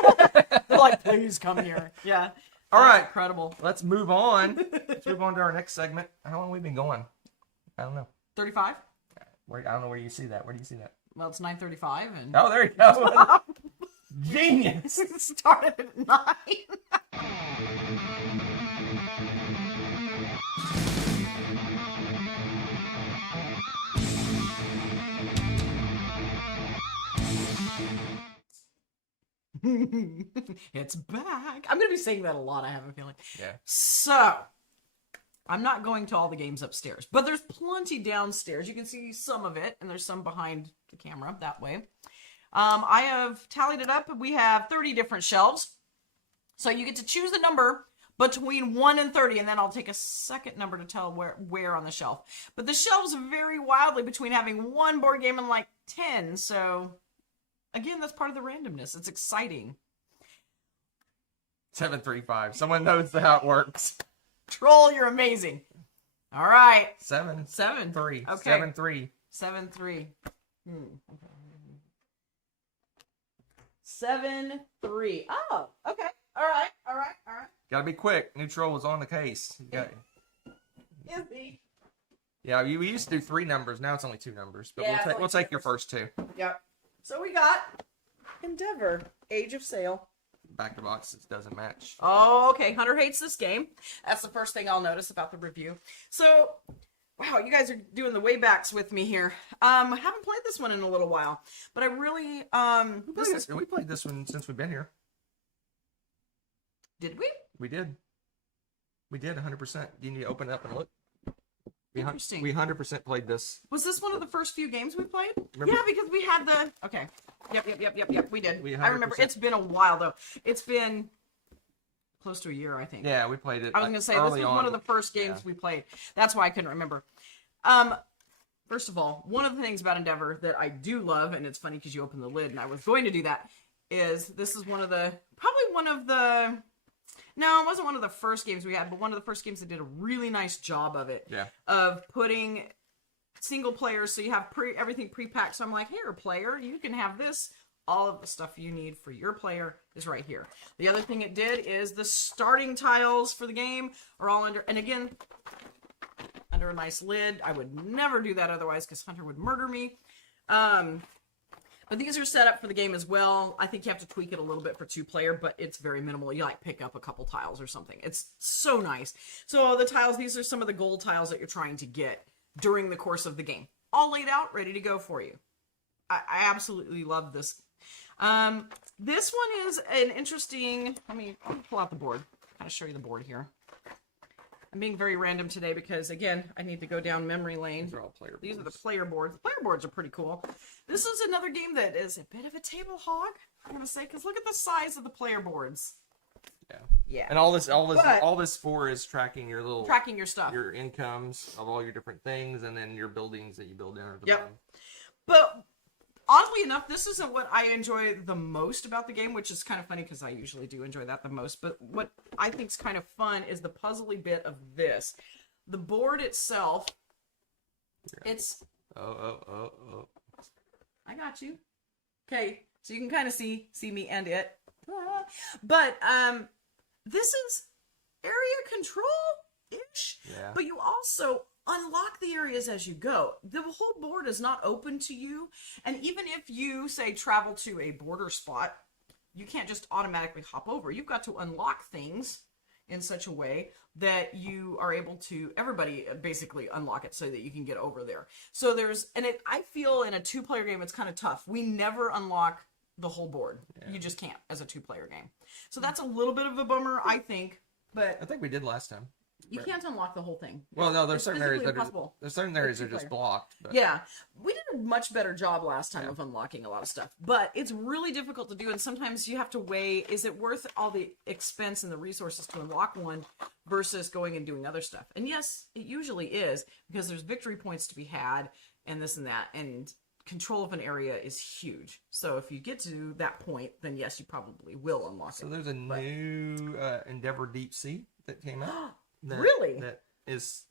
They're like, please come here. Yeah. All right. Incredible. Let's move on. Let's move on to our next segment. How long have we been going? I don't know. 35? I don't know where you see that. Where do you see that? Well, it's 9:35. And... Oh, there you go. Genius. It started at 9. It's back. I'm going to be saying that a lot, I have a feeling. Yeah. So, I'm not going to all the games upstairs, but there's plenty downstairs. You can see some of it, and there's some behind the camera that way. I have tallied it up. We have 30 different shelves. So you get to choose a number between 1 and 30, and then I'll take a second number to tell where on the shelf. But the shelves vary wildly between having one board game and like 10, so... Again, that's part of the randomness. It's exciting. 735. Someone knows how it works. Troll, you're amazing. All right. 7. 7. 3. Okay. 7 3. 7 3. 7 3. Oh, okay. All right. Gotta be quick. Neutral was on the case. Yeah, we used to do 3 numbers. Now it's only 2 numbers. But we'll take your first 2. Yep. So we got Endeavor, Age of Sail. Back to box, it doesn't match. Oh, okay. Hunter hates this game. That's the first thing I'll notice about the review. So, wow, you guys are doing the waybacks with me here. I haven't played this one in a little while, but I really we played this one since we've been here. Did we? We did. We did 100%. You need to open it up and look. Interesting. We 100% played this. Was this one of the first few games we played? Remember? Yeah, because we had the... Okay. Yep. We did. We I remember. It's been a while, though. It's been close to a year, I think. Yeah, we played it. I was going to say, this was one of the first games we played. That's why I couldn't remember. First of all, one of the things about Endeavor that I do love, and it's funny because you open the lid, and I was going to do that, is this is probably one of the... No, it wasn't one of the first games we had, but one of the first games that did a really nice job of it. Yeah. Of putting single players, so you have everything pre-packed. So I'm like, here, player, you can have this. All of the stuff you need for your player is right here. The other thing it did is the starting tiles for the game are all under, and again, under a nice lid. I would never do that otherwise because Hunter would murder me. But these are set up for the game as well. I think you have to tweak it a little bit for 2-player, but it's very minimal. You like pick up a couple tiles or something. It's so nice. So the tiles, these are some of the gold tiles that you're trying to get during the course of the game. All laid out, ready to go for you. I absolutely love this. This one is an interesting... Let me pull out the board. Kind of show you the board here. I'm being very random today because, again, I need to go down memory lane. These are all player boards. These are the player boards. The player boards are pretty cool. This is another game that is a bit of a table hog, I'm going to say, because look at the size of the player boards. Yeah. And all this for is tracking your stuff. Your incomes of all your different things, and then your buildings that you build down at the Yep. bottom. But oddly enough, this isn't what I enjoy the most about the game, which is kind of funny because I usually do enjoy that the most. But what I think is kind of fun is the puzzly bit of this. The board itself, it's... Oh. I got you. Okay, so you can kind of see me and it. But this is area control-ish. Yeah. But you also unlock the areas as you go. The whole board is not open to you. And even if you, say, travel to a border spot, you can't just automatically hop over. You've got to unlock things in such a way that you are able to, everybody basically unlock it so that you can get over there. So I feel in a 2-player game, it's kind of tough. We never unlock the whole board. Yeah. You just can't as a 2-player game. So that's a little bit of a bummer, I think. But I think we did last time. You can't unlock the whole thing. Well, no, there's certain areas that are just blocked. But. Yeah, we did a much better job last time of unlocking a lot of stuff, but it's really difficult to do, and sometimes you have to weigh, is it worth all the expense and the resources to unlock one versus going and doing other stuff? And yes, it usually is, because there's victory points to be had, and this and that, and control of an area is huge. So if you get to that point, then yes, you probably will unlock it. So there's a new Endeavor Deep Sea that came out. Really? That is,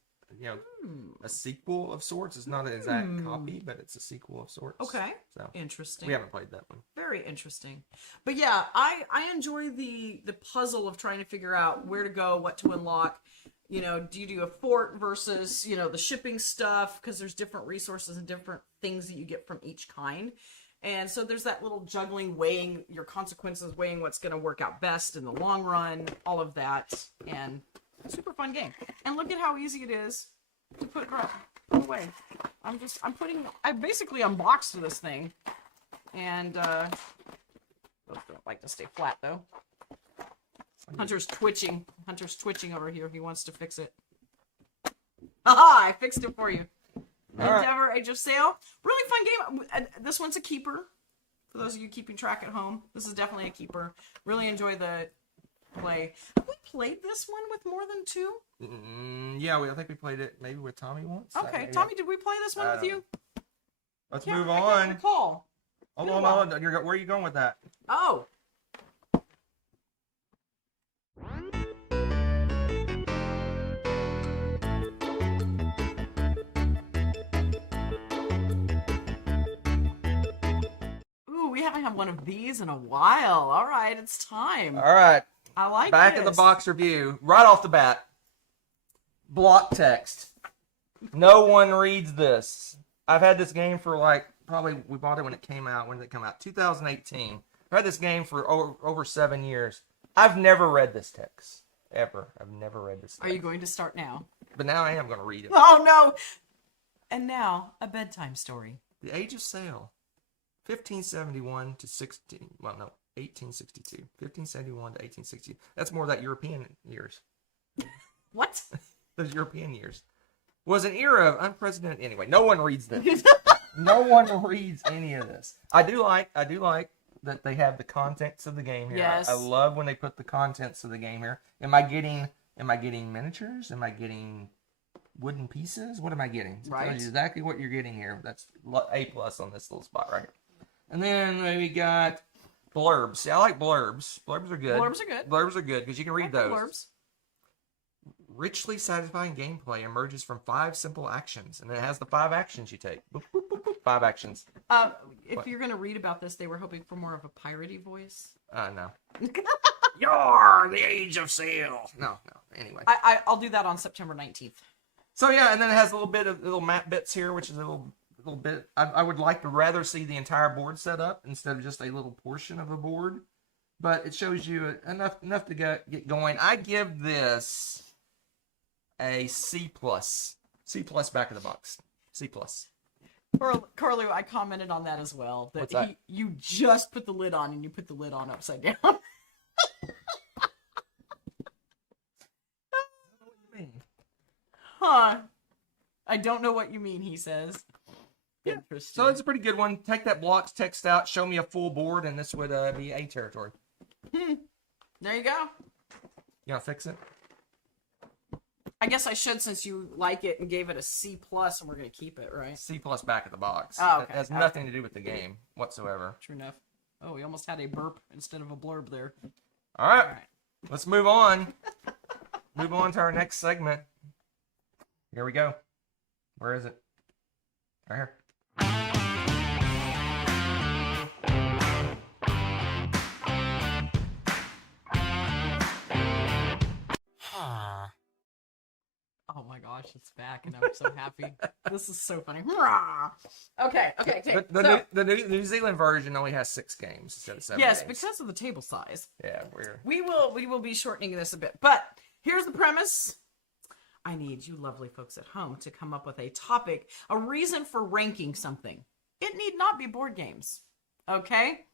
a sequel of sorts. It's not an exact copy, but it's a sequel of sorts. Okay. So interesting. we haven't played that one. Very interesting. But yeah, I enjoy the puzzle of trying to figure out where to go, what to unlock. Do you do a fort versus, the shipping stuff? Because there's different resources and different things that you get from each kind. And so there's that little juggling, weighing your consequences, weighing what's going to work out best in the long run, all of that. And super fun game. And look at how easy it is to put away. I basically unboxed this thing. And, those don't like to stay flat though. Hunter's twitching over here. He wants to fix it. Aha! I fixed it for you. Endeavor, Age of Sail. Really fun game. This one's a keeper. For those of you keeping track at home, this is definitely a keeper. Really enjoy the play. Have we played this one with more than two? Yeah, I think we played it maybe with Tommy once. Okay, Tommy, did we play this one with you? Let's move I on. can't recall. Hold on. Where are you going with that? Oh. Ooh, we haven't had one of these in a while. All right, it's time. All right. I like Back of the box review. Right off the bat. Block text. No one reads this. I've had this game for probably we bought it when it came out. When did it come out? 2018. I've had this game for over 7 years. I've never read this text. Ever. I've never read this text. Are you going to start now? But now I am going to read it. Oh, no. And now, a bedtime story. The Age of Sail. 1571 to 1862. 1571 to 1860. That's more of that European years. What? Those European years. Was an era of unprecedented. Anyway, no one reads this. No one reads any of this. I do like that they have the contents of the game here. Yes. I love when they put the contents of the game here. Am I getting miniatures? Am I getting wooden pieces? What am I getting? It Right. tells you exactly what you're getting here. That's A+ on this little spot right here. And then we got blurbs. See, I like blurbs. Blurbs are good. Blurbs are good because you can read those. Blurbs. Richly satisfying gameplay emerges from 5 simple actions, and it has the 5 actions you take. Boop, boop, boop, boop. 5 actions. If you're going to read about this, they were hoping for more of a piratey voice. No. You're the Age of Sail. No. Anyway. I'll do that on September 19th. So yeah, and then it has a little bit of little map bits here, which is a little bit. I would like to rather see the entire board set up instead of just a little portion of a board, but it shows you enough to get going. I give this a C+. C+ back of the box. C+. Carlo, I commented on that as well. What's that? You just put the lid on and you put the lid on upside down. Huh. I don't know what you mean, he says. Yeah. Interesting. So it's a pretty good one. Take that blocks text out, show me a full board, and this would be A territory. There you go. You gonna fix it? I guess I should, since you like it and gave it a C+, and we're going to keep it, right? C+ back of the box. Oh, okay. It has nothing to do with the game whatsoever. True enough. Oh, we almost had a burp instead of a blurb there. All right. Let's move on. Move on to our next segment. Here we go. Where is it? Right here. Oh my gosh, it's back, and I'm so happy. This is so funny. Okay. The New Zealand version only has 6 games instead of 7 yes, games. because of the table size. Yeah, we will be shortening this a bit. But here's the premise. I need you lovely folks at home to come up with a topic, a reason for ranking something. It need not be board games. Okay?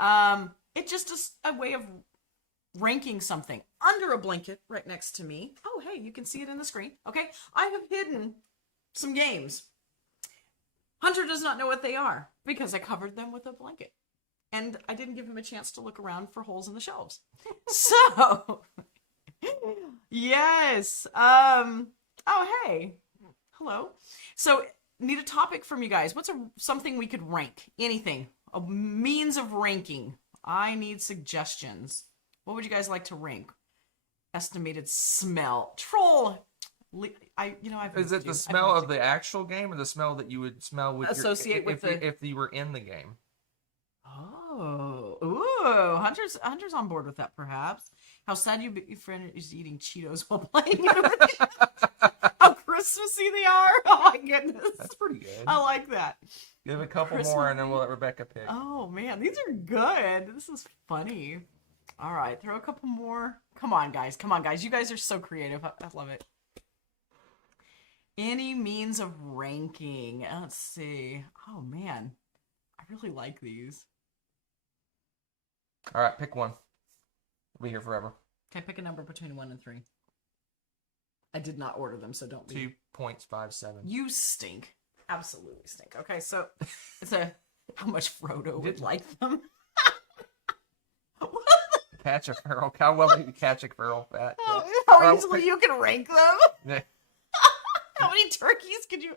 It just is a way of ranking something under a blanket right next to me. Oh, hey, you can see it in the screen. Okay? I have hidden some games. Hunter does not know what they are because I covered them with a blanket. And I didn't give him a chance to look around for holes in the shelves. So, yes. Oh, hey. Hello. So, need a topic from you guys. What's something we could rank? Anything. A means of ranking. I need suggestions. What would you guys like to rank? Estimated smell. Troll. Is it the smell of the actual game or the smell that you would smell with if you were in the game? Oh, ooh, Hunter's on board with that. Perhaps. How sad your friend is eating Cheetos while playing it with you. How Christmassy they are. Oh my goodness, that's pretty good. I like that. Give a couple more, and then we'll let Rebecca pick. Oh man, these are good. This is funny. All right, throw a couple more. Come on, guys. You guys are so creative. I love it. Any means of ranking? Let's see. Oh man, I really like these. All right, pick one. We'll be here forever. Okay, pick a number between 1 and 3. I did not order them, so don't be. 2.57. You stink. Absolutely stink. Okay, so it's how much Frodo would like them. Catch a feral. How well do you catch a feral fat? How easily you can rank them? How many turkeys could you?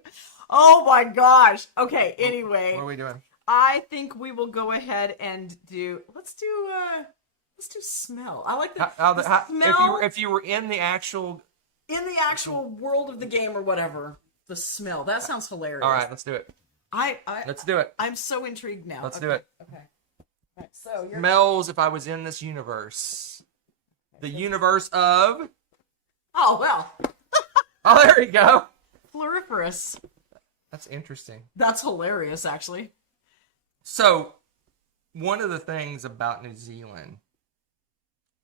Oh my gosh. Okay, anyway. What are we doing? I think we will go ahead and let's do smell. I like the smell. If you were in the actual world of the game or whatever, the smell. That sounds hilarious. All right, let's do it. Let's do it. I'm so intrigued now. Let's do it. Okay. All right, so smells if I was in this universe. The universe of... Oh, well. Oh, there you go. Floriferous. That's interesting. That's hilarious, actually. So, one of the things about New Zealand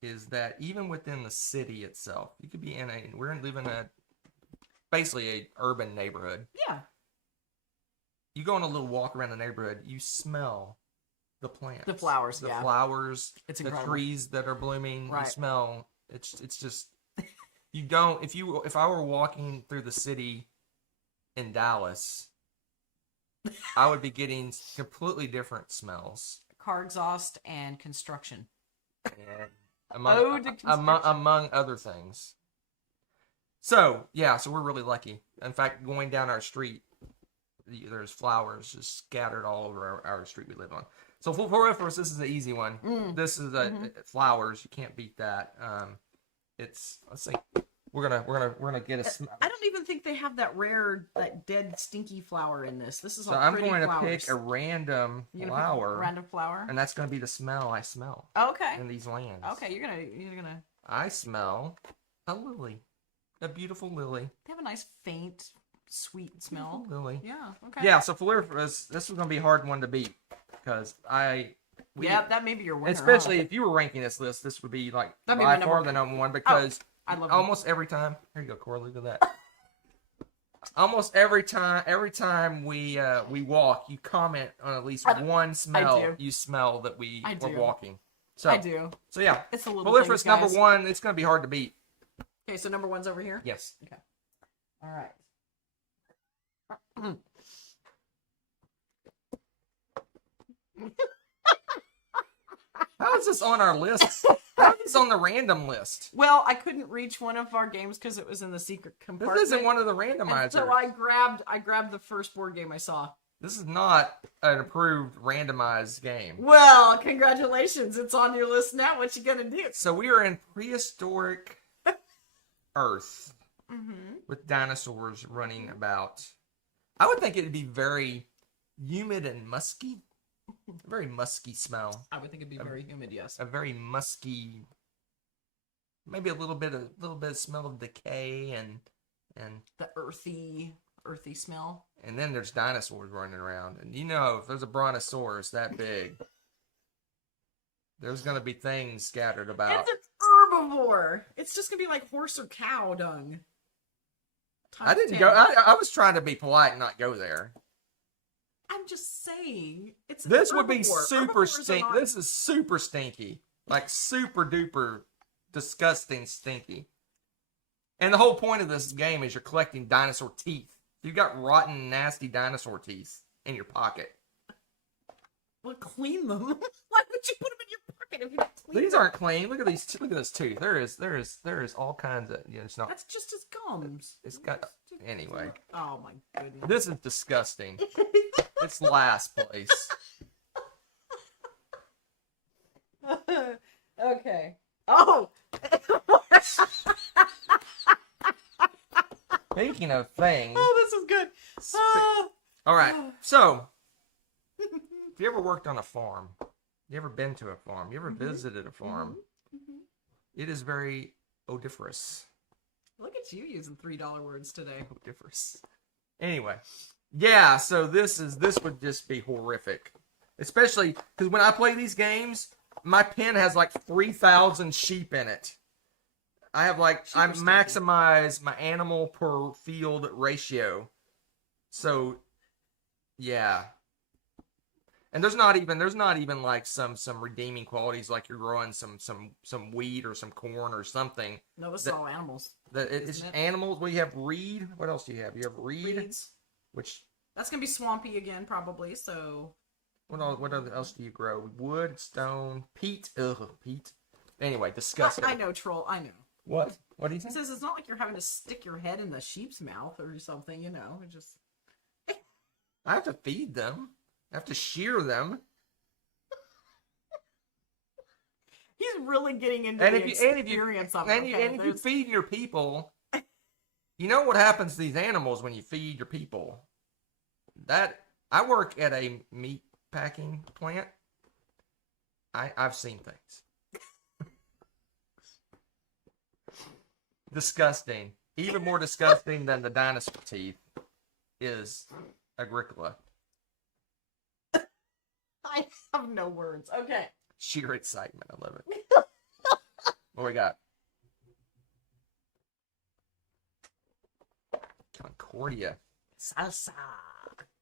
is that even within the city itself, you could be living in basically a urban neighborhood. Yeah. You go on a little walk around the neighborhood, you smell the plants. The flowers, the flowers, it's the incredible. trees that are blooming, right. You smell. It's just, you don't, if I were walking through the city in Dallas, I would be getting completely different smells. Car exhaust and construction. And among other things. So we're really lucky. In fact, going down our street, there's flowers just scattered all over our street we live on. So for us, this is an easy one. This is flowers. You can't beat that. Let's see. We're gonna get a. I don't even think they have that dead stinky flower in this. This is all I'm pretty going flowers. to pick a random flower. Random flower. And that's going to be the smell I smell. Okay. In these lands. Okay, you're gonna. I smell a lily, a beautiful lily. They have a nice faint, sweet smell. Beautiful lily. Yeah. Okay. Yeah. So Floriferous, this is going to be a hard one to beat because that may be your winner. Especially if you were ranking this list, this would be like by far the number one because. I love almost every time. Here you go, Cora. Look at that. Almost every time we walk, you comment on at least one smell you smell that we were walking. So I do. So yeah, it's a little Floriferous number one. It's going to be hard to beat. Okay, so number one's over here. Yes. Okay. All right. How is this on our list? How is this on the random list? Well, I couldn't reach one of our games because it was in the secret compartment. This isn't one of the randomizers. And so I grabbed the first board game I saw. This is not an approved randomized game. Well, congratulations. It's on your list now. What you gonna do? So we are in prehistoric Earth with dinosaurs running about. I would think it'd be very humid and musky. A very musky smell. I would think it'd be very humid, yes. A very musky, maybe a little bit of smell of decay and the earthy smell. And then there's dinosaurs running around, and if there's a brontosaurus that big, there's gonna be things scattered about. It's an herbivore. It's just gonna be like horse or cow dung. I didn't go. I was trying to be polite and not go there. I'm just saying, this would be super stinky. This is super stinky, like super duper disgusting stinky. And the whole point of this game is you're collecting dinosaur teeth. You've got rotten, nasty dinosaur teeth in your pocket. Well, clean them. Why would you put them in your if you don't clean These aren't clean. Look at these. Look at this tooth. There is all kinds of. It's not. That's just his gums. It's got. Anyway. Oh my goodness. This is disgusting. It's last place. Okay. Oh. Speaking of things. Oh, this is good. All right. So, if you ever worked on a farm, you ever been to a farm, you ever visited a farm, it is very odoriferous. Look at you using $3 words today. Odoriferous. Anyway, yeah. So this would just be horrific, especially because when I play these games, my pen has like 3,000 sheep in it. I have I maximize my animal per field ratio. So, yeah. And there's not even like some redeeming qualities like you're growing some wheat or some corn or something. No, this is all animals. It's animals. Well, you have reed. What else do you have? You have Reeds. Which that's gonna be swampy again, probably. So. What else do you grow? Wood, stone, peat. Ugh, peat. Anyway, disgusting. I know, troll. I know. What? What do you He think? says it's not like you're having to stick your head in the sheep's mouth or something, you know. It just. I have to feed them. I have to shear them. He's really getting into And the if you experience of and it. if you feed your people, you know what happens to these animals when you feed your people. That I work at a meat packing plant. I've seen things. Disgusting. Even more disgusting than the dinosaur teeth is Agricola. I have no words. Okay. Sheer excitement. I love it. What we got? Concordia. Salsa.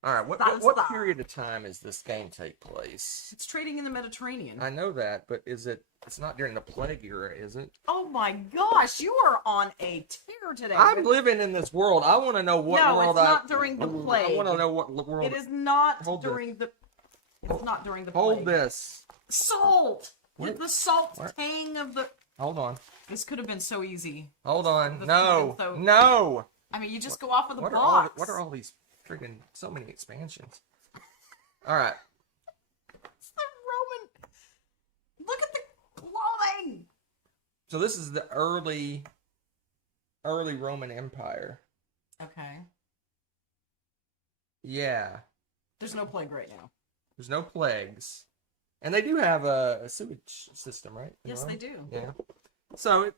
All right. What period of time does this game take place? It's trading in the Mediterranean. I know that, but it's not during the plague era, is it? Oh my gosh, you are on a tear today. I'm living in this world. I want to know what world. No, it's not during the plague. I want to know what world. It is not during the. It's not during the plague. Hold this. Salt. What? The salt tang of the. Hold on. This could have been so easy. Hold on. This No. could have been so- No. I mean, you just go off of the What box. are all these freaking so many expansions? All right. It's the Roman. Look at the clothing. So this is the early Roman Empire. Okay. Yeah. There's no plague right now. There's no plagues. And they do have a sewage system, right? Yes, they do. Yeah. So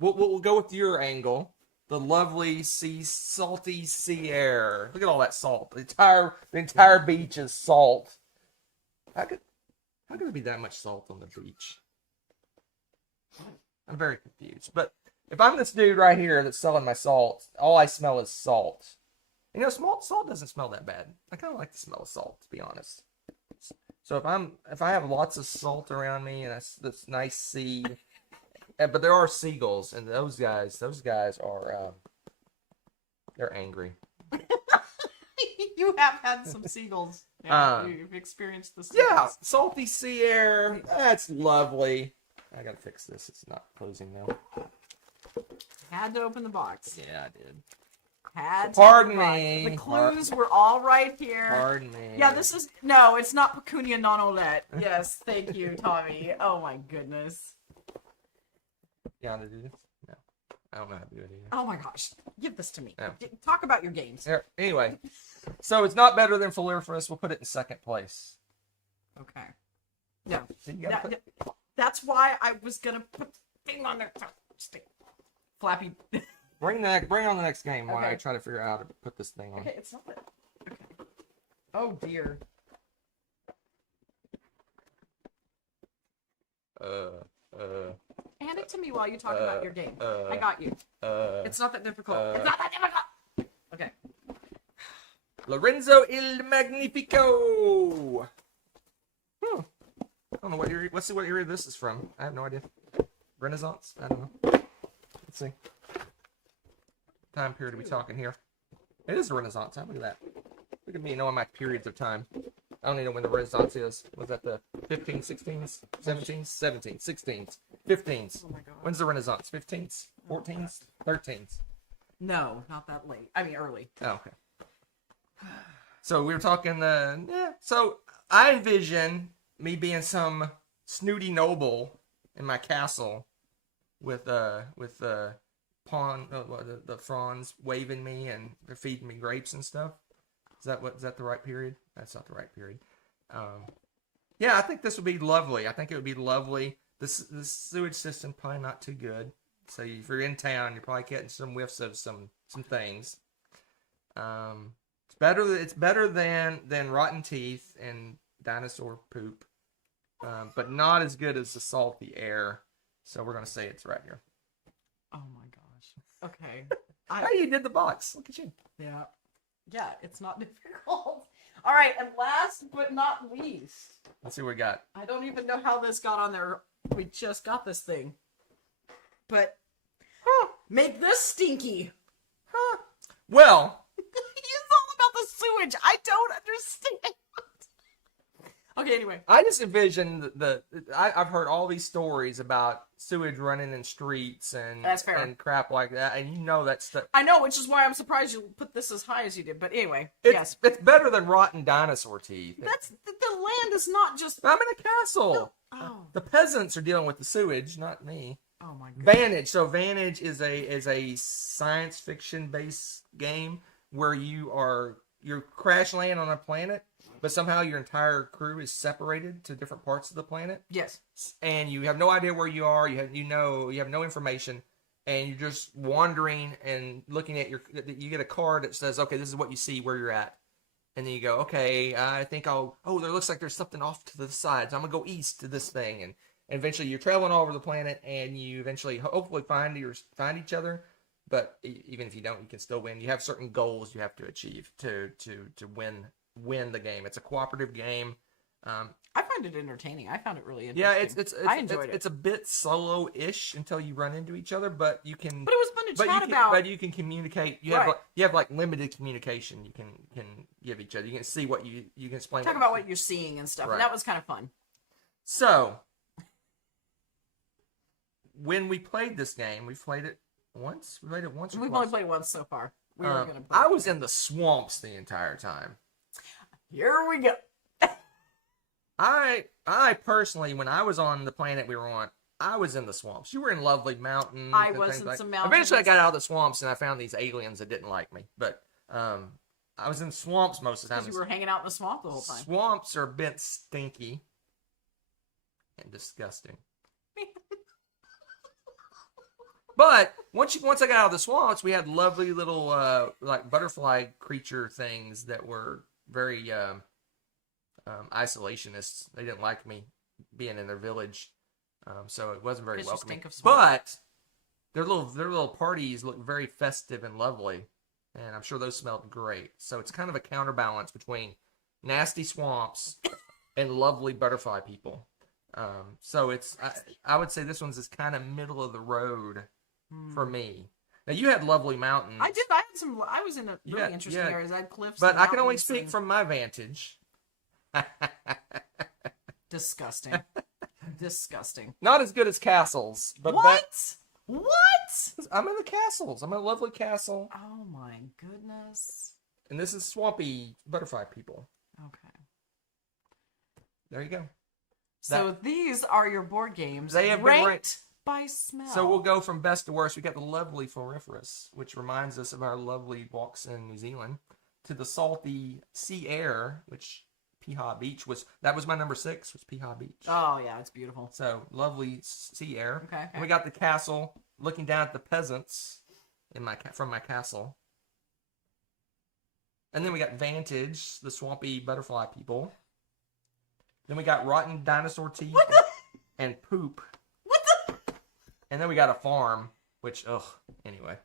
we'll go with your angle. The lovely salty sea air. Look at all that salt. The entire beach is salt. How could there be that much salt on the beach? I'm very confused. But if I'm this dude right here that's selling my salt, all I smell is salt. And, salt doesn't smell that bad. I kind of like the smell of salt, to be honest. So if I have lots of salt around me and this nice sea, but there are seagulls, and those guys are they're angry. You have had some seagulls. Yeah, you've experienced the seagulls. Yeah, salty sea air. That's lovely. I gotta fix this. It's not closing now. Had to open the box. Yeah, I did. Pardon me. The clues were all right here. Pardon me. Yeah, it's not Pecunia non olet. Yes, thank you, Tommy. Oh my goodness. You want to do this? No. I don't know how to do it either. Oh my gosh. Give this to me. Yeah. Talk about your games. There, anyway, so it's not better than Philirphus. We'll put it in second place. Okay. Yeah. So That's why I was gonna put the thing on there. Flappy. Bring on the next game while Okay. I try to figure out how to put this thing on. Okay, it's not that. Okay. Oh dear. Hand it to me while you talk about your game. I got you. It's not that difficult. It's not that difficult. Okay. Lorenzo il Magnifico. I don't know what era. Let's see what era this is from. I have no idea. Renaissance? I don't know. Let's see. Time period are we talking here? It is the Renaissance. Huh? Look at that. Look at me knowing my periods of time. I don't even know when the Renaissance is. Was that the 15s, 16s, 17s, 17s, 16s, 15s? Oh my god. When's the Renaissance? 15s, 14s, 13s? No, not that late. I mean, early. Oh, okay. So we were talking. So I envision me being some snooty noble in my castle with the fawns waving me and they're feeding me grapes and stuff. Is that the right period? That's not the right period. Yeah, I think this would be lovely. I think it would be lovely. The sewage system probably not too good. So if you're in town, you're probably getting some whiffs of some things. It's better than rotten teeth and dinosaur poop, but not as good as the salty air. So we're gonna say it's right here. Oh my gosh. Okay. How you did the box? Look at you. Yeah. Yeah, it's not difficult. All right, and last but not least. Let's see what we got. I don't even know how this got on there. We just got this thing. But make this stinky. Well, It's all about the sewage. I don't understand. Okay, anyway. I just envision I've heard all these stories about sewage running in streets and That's fair. and crap like that, and you know that's the. I know, which is why I'm surprised you put this as high as you did. But anyway, It's better than rotten dinosaur teeth. That's the land is not just. I'm in a castle. Oh. The peasants are dealing with the sewage, not me. Oh my god. Vantage. So Vantage is a science fiction based game where you're crash land on a planet, but somehow your entire crew is separated to different parts of the planet, Yes. and you have no idea where you are. You have no information, and you're just wandering and looking at you get a card that says, okay, this is what you see where you're at. And then you go, okay, I think there looks like there's something off to the side, so I'm gonna go east to this thing, and eventually you're traveling all over the planet, and you eventually hopefully find each other. But even if you don't, you can still win. You have certain goals you have to achieve to win the game. It's a cooperative game. I find it entertaining. I found it really Yeah, interesting. I enjoyed it. It's a bit solo-ish until you run into each other, but you can. But it was fun to chat about. But you can communicate. You have like limited communication. You can give each other. You can see what you can explain. Talk about what you're seeing and stuff. Right. And that was kind of fun. So when we played this game, we played it once. We played it once. We've only played it once so far. We were gonna play I was in the swamps the entire time. Here we go. I personally, when I was on the planet we were on, I was in the swamps. You were in lovely mountains. I was in some mountains. Eventually, I got out of the swamps and I found these aliens that didn't like me. But I was in swamps most of the time. Because you were hanging out in the swamp the whole time. Swamps are a bit stinky and disgusting. But once I got out of the swamps, we had lovely little like butterfly creature things that were very isolationists. They didn't like me being in their village, so it wasn't very welcoming. But their little parties looked very festive and lovely, and I'm sure those smelled great. So it's kind of a counterbalance between nasty swamps and lovely butterfly people. So I would say this one's kind of middle of the road for me. Now you had lovely mountains. I did. I was in a really interesting areas. I had cliffs. But I can only speak from my vantage. Disgusting. Disgusting. Not as good as castles. But what? I'm in the castles. I'm in a lovely castle. Oh my goodness. And this is swampy butterfly people. Okay. There you go. So these are your board games. They have ranked been ranked by smell. So we'll go from best to worst. We got the lovely Floriferous, which reminds us of our lovely walks in New Zealand, to the salty sea air, which Piha Beach was my number 6, was Piha Beach. Oh yeah, it's beautiful. So lovely sea air. Okay. And we got the castle, looking down at the peasants from my castle. And then we got Vantage, the swampy butterfly people. Then we got rotten dinosaur teeth and poop. What the? And then we got a farm, which, anyway.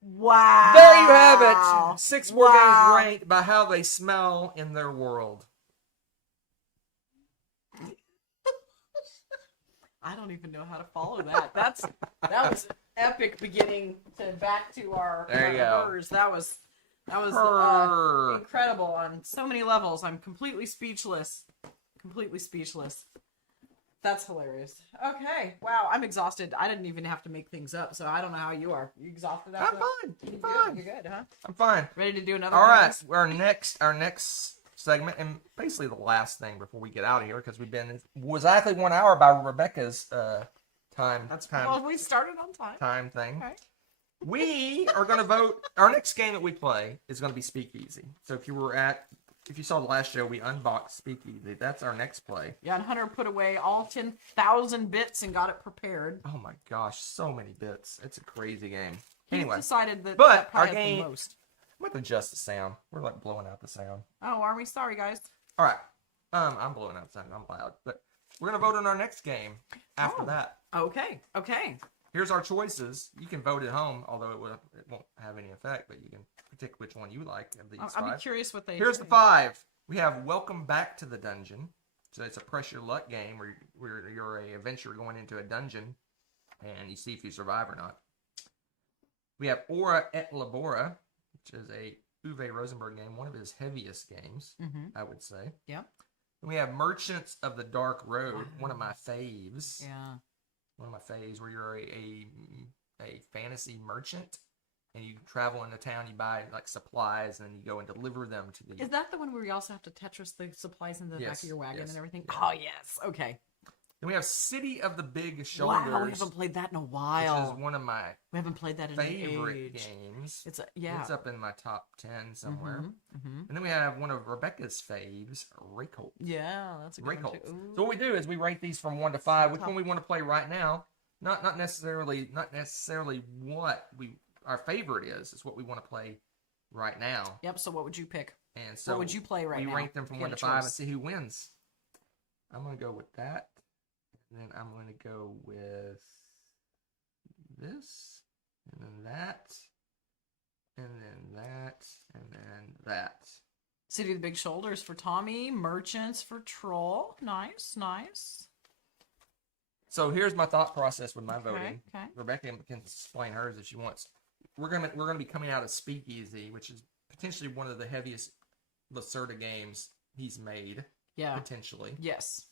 Wow. There you have it. 6 board games ranked by how they smell in their world. I don't even know how to follow that. That was an epic beginning to back to our There you go. hers. That was That was Purr. incredible on so many levels. I'm completely speechless. Completely speechless. That's hilarious. Okay. Wow. I'm exhausted. I didn't even have to make things up, so I don't know how you are. You exhausted I'm after that? fine. I'm You're fine. good. You're good, huh? I'm fine. Ready to do another All one of right. these? Our next segment, and basically the last thing before we get out of here, because we've been was exactly 1 hour by Rebecca's time. Well, we started on time. Time thing. Okay. We are going to vote. Our next game that we play is going to be Speakeasy. So if you saw the last show, we unboxed Speakeasy. That's our next play. Yeah, and Hunter put away all 10,000 bits and got it prepared. Oh my gosh, so many bits. It's a crazy game. He Anyway, decided that but that probably our had game- the most. I'm going to adjust the sound. We're like blowing out the sound. Oh, are we? Sorry, guys. All right. I'm blowing out the sound. I'm loud. But we're going to vote on our next game after Oh. that. Okay. Okay. Here's our choices. You can vote at home, although it won't have any effect, but you can pick which one you like of these I'll be five. curious what they Here's say. the 5. We have Welcome Back to the Dungeon. So it's a press your luck game where you're a adventurer going into a dungeon and you see if you survive or not. We have Ora et Labora, which is a Uwe Rosenberg game, one of his heaviest games, I would say. Yeah. And we have Merchants of the Dark Road, one of my faves. Yeah. One of my faves, where you're a fantasy merchant and you travel into town, you buy like supplies, and then you go and deliver them to the. Is that the one where you also have to Tetris the supplies in the back of your wagon and everything? Yeah. Oh, yes. Okay. Then we have City of the Big Shoulders. Wow, we haven't played that in a which while. is one of my We haven't played that in favorite age. games. It's It's up in my top 10 somewhere. Mm-hmm. And then we have one of Rebecca's faves, Raycolt. Yeah, that's a good one Raycolt. too. So what we do is we rate these from 1 to 5. Which Top. one we want to play right now? Not necessarily what our favorite is. It's what we want to play right now. Yep. So what would you pick? And so What would you play right now? we rank them from You 1 get to a 5 choice. and see who wins. I'm gonna go with that. And then I'm going to go with this, and then that, and then that, and then that. City of the Big Shoulders for Tommy. Merchants for Troll. Nice, nice. So here's my thought process with my voting. Okay. Rebecca can explain hers if she wants. We're gonna be coming out of Speakeasy, which is potentially one of the heaviest Lacerda games he's made. Yeah. Potentially. Yes.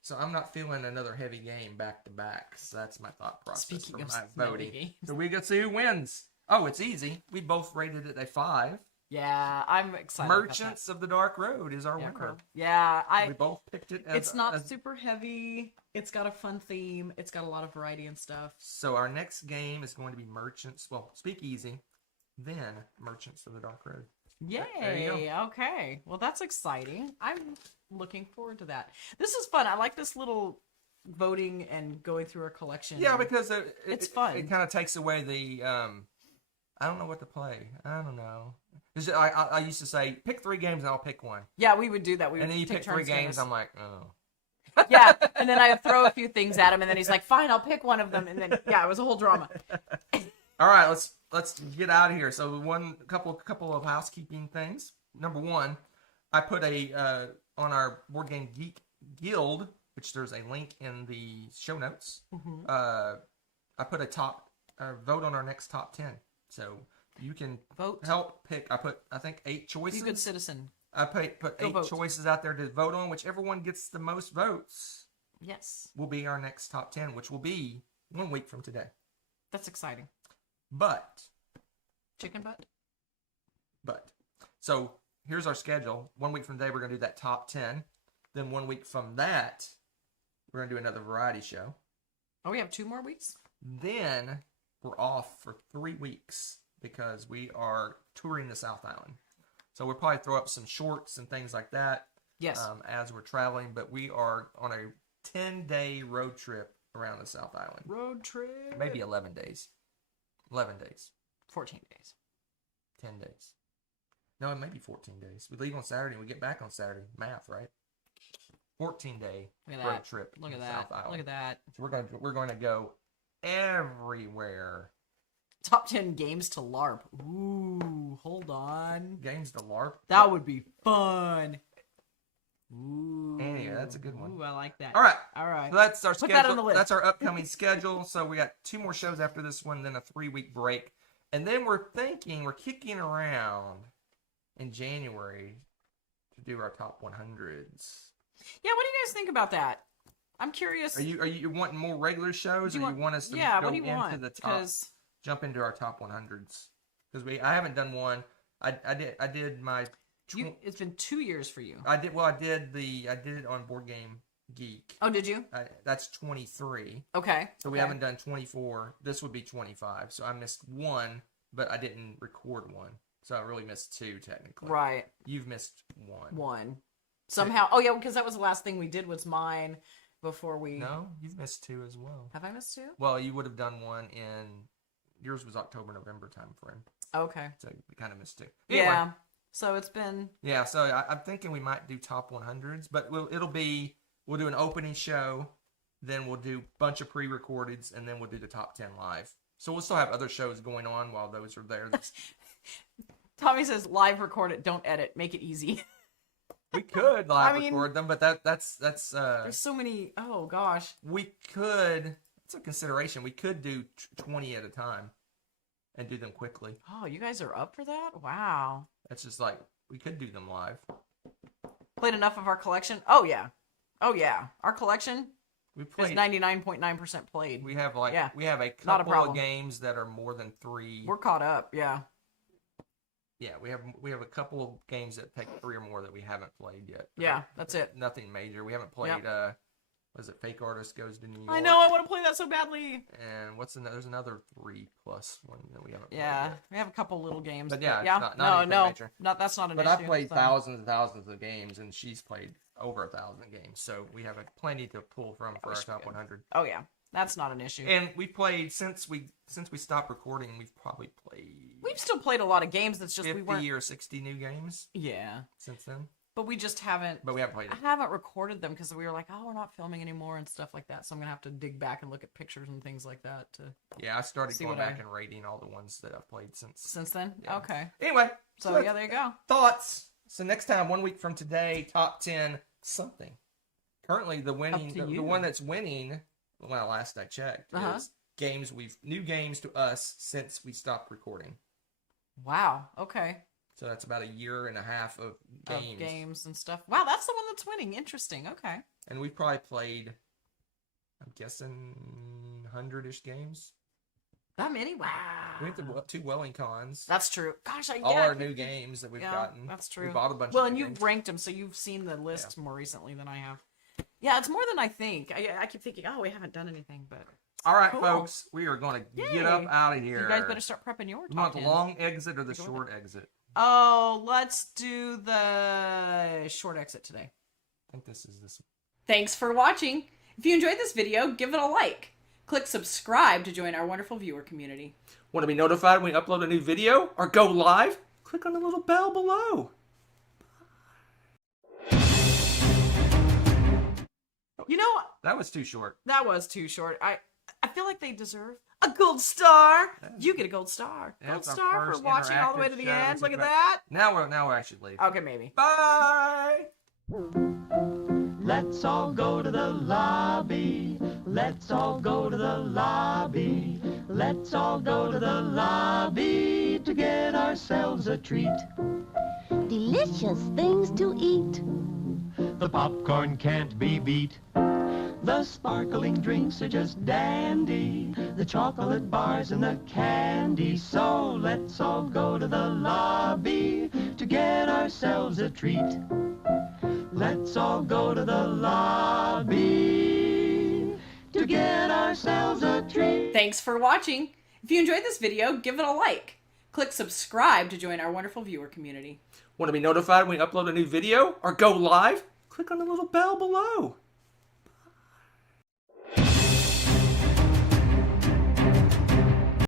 So I'm not feeling another heavy game back to back. So that's my thought process Speaking for of my heavy voting. games. So we get to see who wins. Oh, it's easy. We both rated it a 5. Yeah, I'm excited. Merchants of the Dark Road is our about that. winner. Yeah, We both picked it as it's not as- super heavy. It's got a fun theme. It's got a lot of variety and stuff. So our next game is going to be Merchants. Well, Speakeasy, then Merchants of the Dark Road. There you Yay! Okay, well that's exciting. I'm looking forward to that. This is fun. I like this little voting and going through our collection. Yeah, because It's fun. It kind of takes away the I don't know what to play. I don't know. 'Cause I used to say pick 3 games and I'll pick one, Yeah, we would do that. We would and then you take pick 3 turns doing games. this. I'm like, oh. Yeah, and then I throw a few things at him, and then he's like, "Fine, I'll pick one of them." And then yeah, it was a whole drama. All right, let's get out of here. So couple of housekeeping things. Number 1, I put a on our Board Game Geek Guild, which there's a link in the show notes. I put a vote on our next top 10. So you can Vote. help pick. I think 8 choices. Be a good citizen. I put Go 8 vote. choices out there to vote on. Whichever one gets the most votes Yes, will be our next top 10, which will be 1 week from today. that's exciting. But Chicken butt. so here's our schedule. 1 week from today, we're gonna do that top 10. Then 1 week from that, we're gonna do another variety show. Oh, we have 2 more weeks. Then we're off for 3 weeks because we are touring the South Island. So we'll probably throw up some shorts and things like that Yes. as we're traveling. But we are on a 10-day road trip around the South Island. Road trip. Maybe 11 days. 11 days. 14 days. 10 days. No, it may be 14 days. We leave on Saturday and we get back on Saturday. Math, right? 14-day Look at road that. trip. Look in at the that. South Island. Look at that. So we're going to go everywhere. Top 10 games to LARP. Ooh, hold on. Games to LARP. That would be fun. Ooh. Anyway, that's a good one. Ooh, I like that. All right. All right. So that's our Put schedule. that on the list. That's our upcoming schedule. So we got 2 more shows after this one, then a 3-week break, And then we're kicking around in January to do our top 100s. Yeah, what do you guys think about that? I'm curious. Are you wanting more regular shows, or you want us to go into the top, jump into our top 100s? Because I haven't done one. I did my. It's been 2 years for you. I did it on Board Game Geek. Oh, did you? That's 23. Okay. So we haven't done 24. This would be 25. So I missed one, but I didn't record one. So I really missed two technically. Right. You've missed one. One. Somehow. Oh yeah, because that was the last thing we did was mine before we. No, you've missed two as well. Have I missed two? Well, you would have done one in. Yours was October, November time frame. Okay. So we kind of missed two. Anyway, yeah. So it's been. Yeah. So I'm thinking we might do top 100s, but we'll do an opening show, then we'll do a bunch of pre-recordeds, and then we'll do the top 10 live. So we'll still have other shows going on while those are there. Tommy says, live record it, don't edit, make it easy. We could record them, but that's there's so many. Oh gosh. We could. It's a consideration. We could do 20 at a time, and do them quickly. Oh, you guys are up for that? Wow. That's just like we could do them live. Played enough of our collection? Oh yeah. Oh yeah. Our collection is 99.9% played. We have we have a couple of games that are more than 3. We're caught up. Yeah. Yeah, we have a couple of games that take 3 or more that we haven't played yet. Yeah, that's it. Nothing major. We haven't played. Was it Fake Artist Goes to New York? I know. I want to play that so badly. And there's another 3+ one that we haven't played. Yeah, yet. we have a couple little games. But yeah, major. That's not an but issue. I've played thousands and thousands of games, and she's played over 1,000 games. So we have plenty to pull from for our top 100. Oh yeah. That's not an issue. And we played since we stopped recording. We've probably played. We've still played a lot of games. That's just 50 or 60 new games. Yeah. Since then. But we just haven't. But we haven't played it. I haven't recorded them because we were like, oh, we're not filming anymore and stuff like that. So I'm gonna have to dig back and look at pictures and things like that to. Yeah, I started going back and rating all the ones that I've played since. Since then. Yeah. Okay. Anyway. So yeah, there you go. Thoughts. So next time, 1 week from today, top 10 something. Currently, the one that's winning. Well, last I checked, is new games to us since we stopped recording. Wow. Okay. So that's about 1.5 years of games. Of games and stuff. Wow, that's the one that's winning. Interesting. Okay. And we've probably played, I'm guessing, 100-ish games. That many? Wow. We went to 2 Wellingtons. That's true. Gosh, all our new games that we've gotten. That's true. We bought a bunch. Well, and you've ranked them, so you've seen the list more recently than I have. Yeah, it's more than I think. I keep thinking, oh, we haven't done anything, but. All right, folks, we are going to get up out of here. You guys better start prepping your top 10. You want the long exit or the short exit? Oh, let's do the short exit today. I think this is this. Thanks for watching. If you enjoyed this video, give it a like. Click subscribe to join our wonderful viewer community. Want to be notified when we upload a new video or go live? Click on the little bell below. You know, that was too short. That was too short. I feel like they deserve a gold star. You get a gold star. Gold star for watching all the way to the end. Look at that. Now we're actually leaving. Okay, maybe. Bye. Let's all go to the lobby. Let's all go to the lobby. Let's all go to the lobby to get ourselves a treat. Delicious things to eat. The popcorn can't be beat. The sparkling drinks are just dandy. The chocolate bars and the candy. So let's all go to the lobby to get ourselves a treat. Let's all go to the lobby to get ourselves a treat. Thanks for watching. If you enjoyed this video, give it a like. Click subscribe to join our wonderful viewer community. Want to be notified when we upload a new video or go live? Click on the little bell below.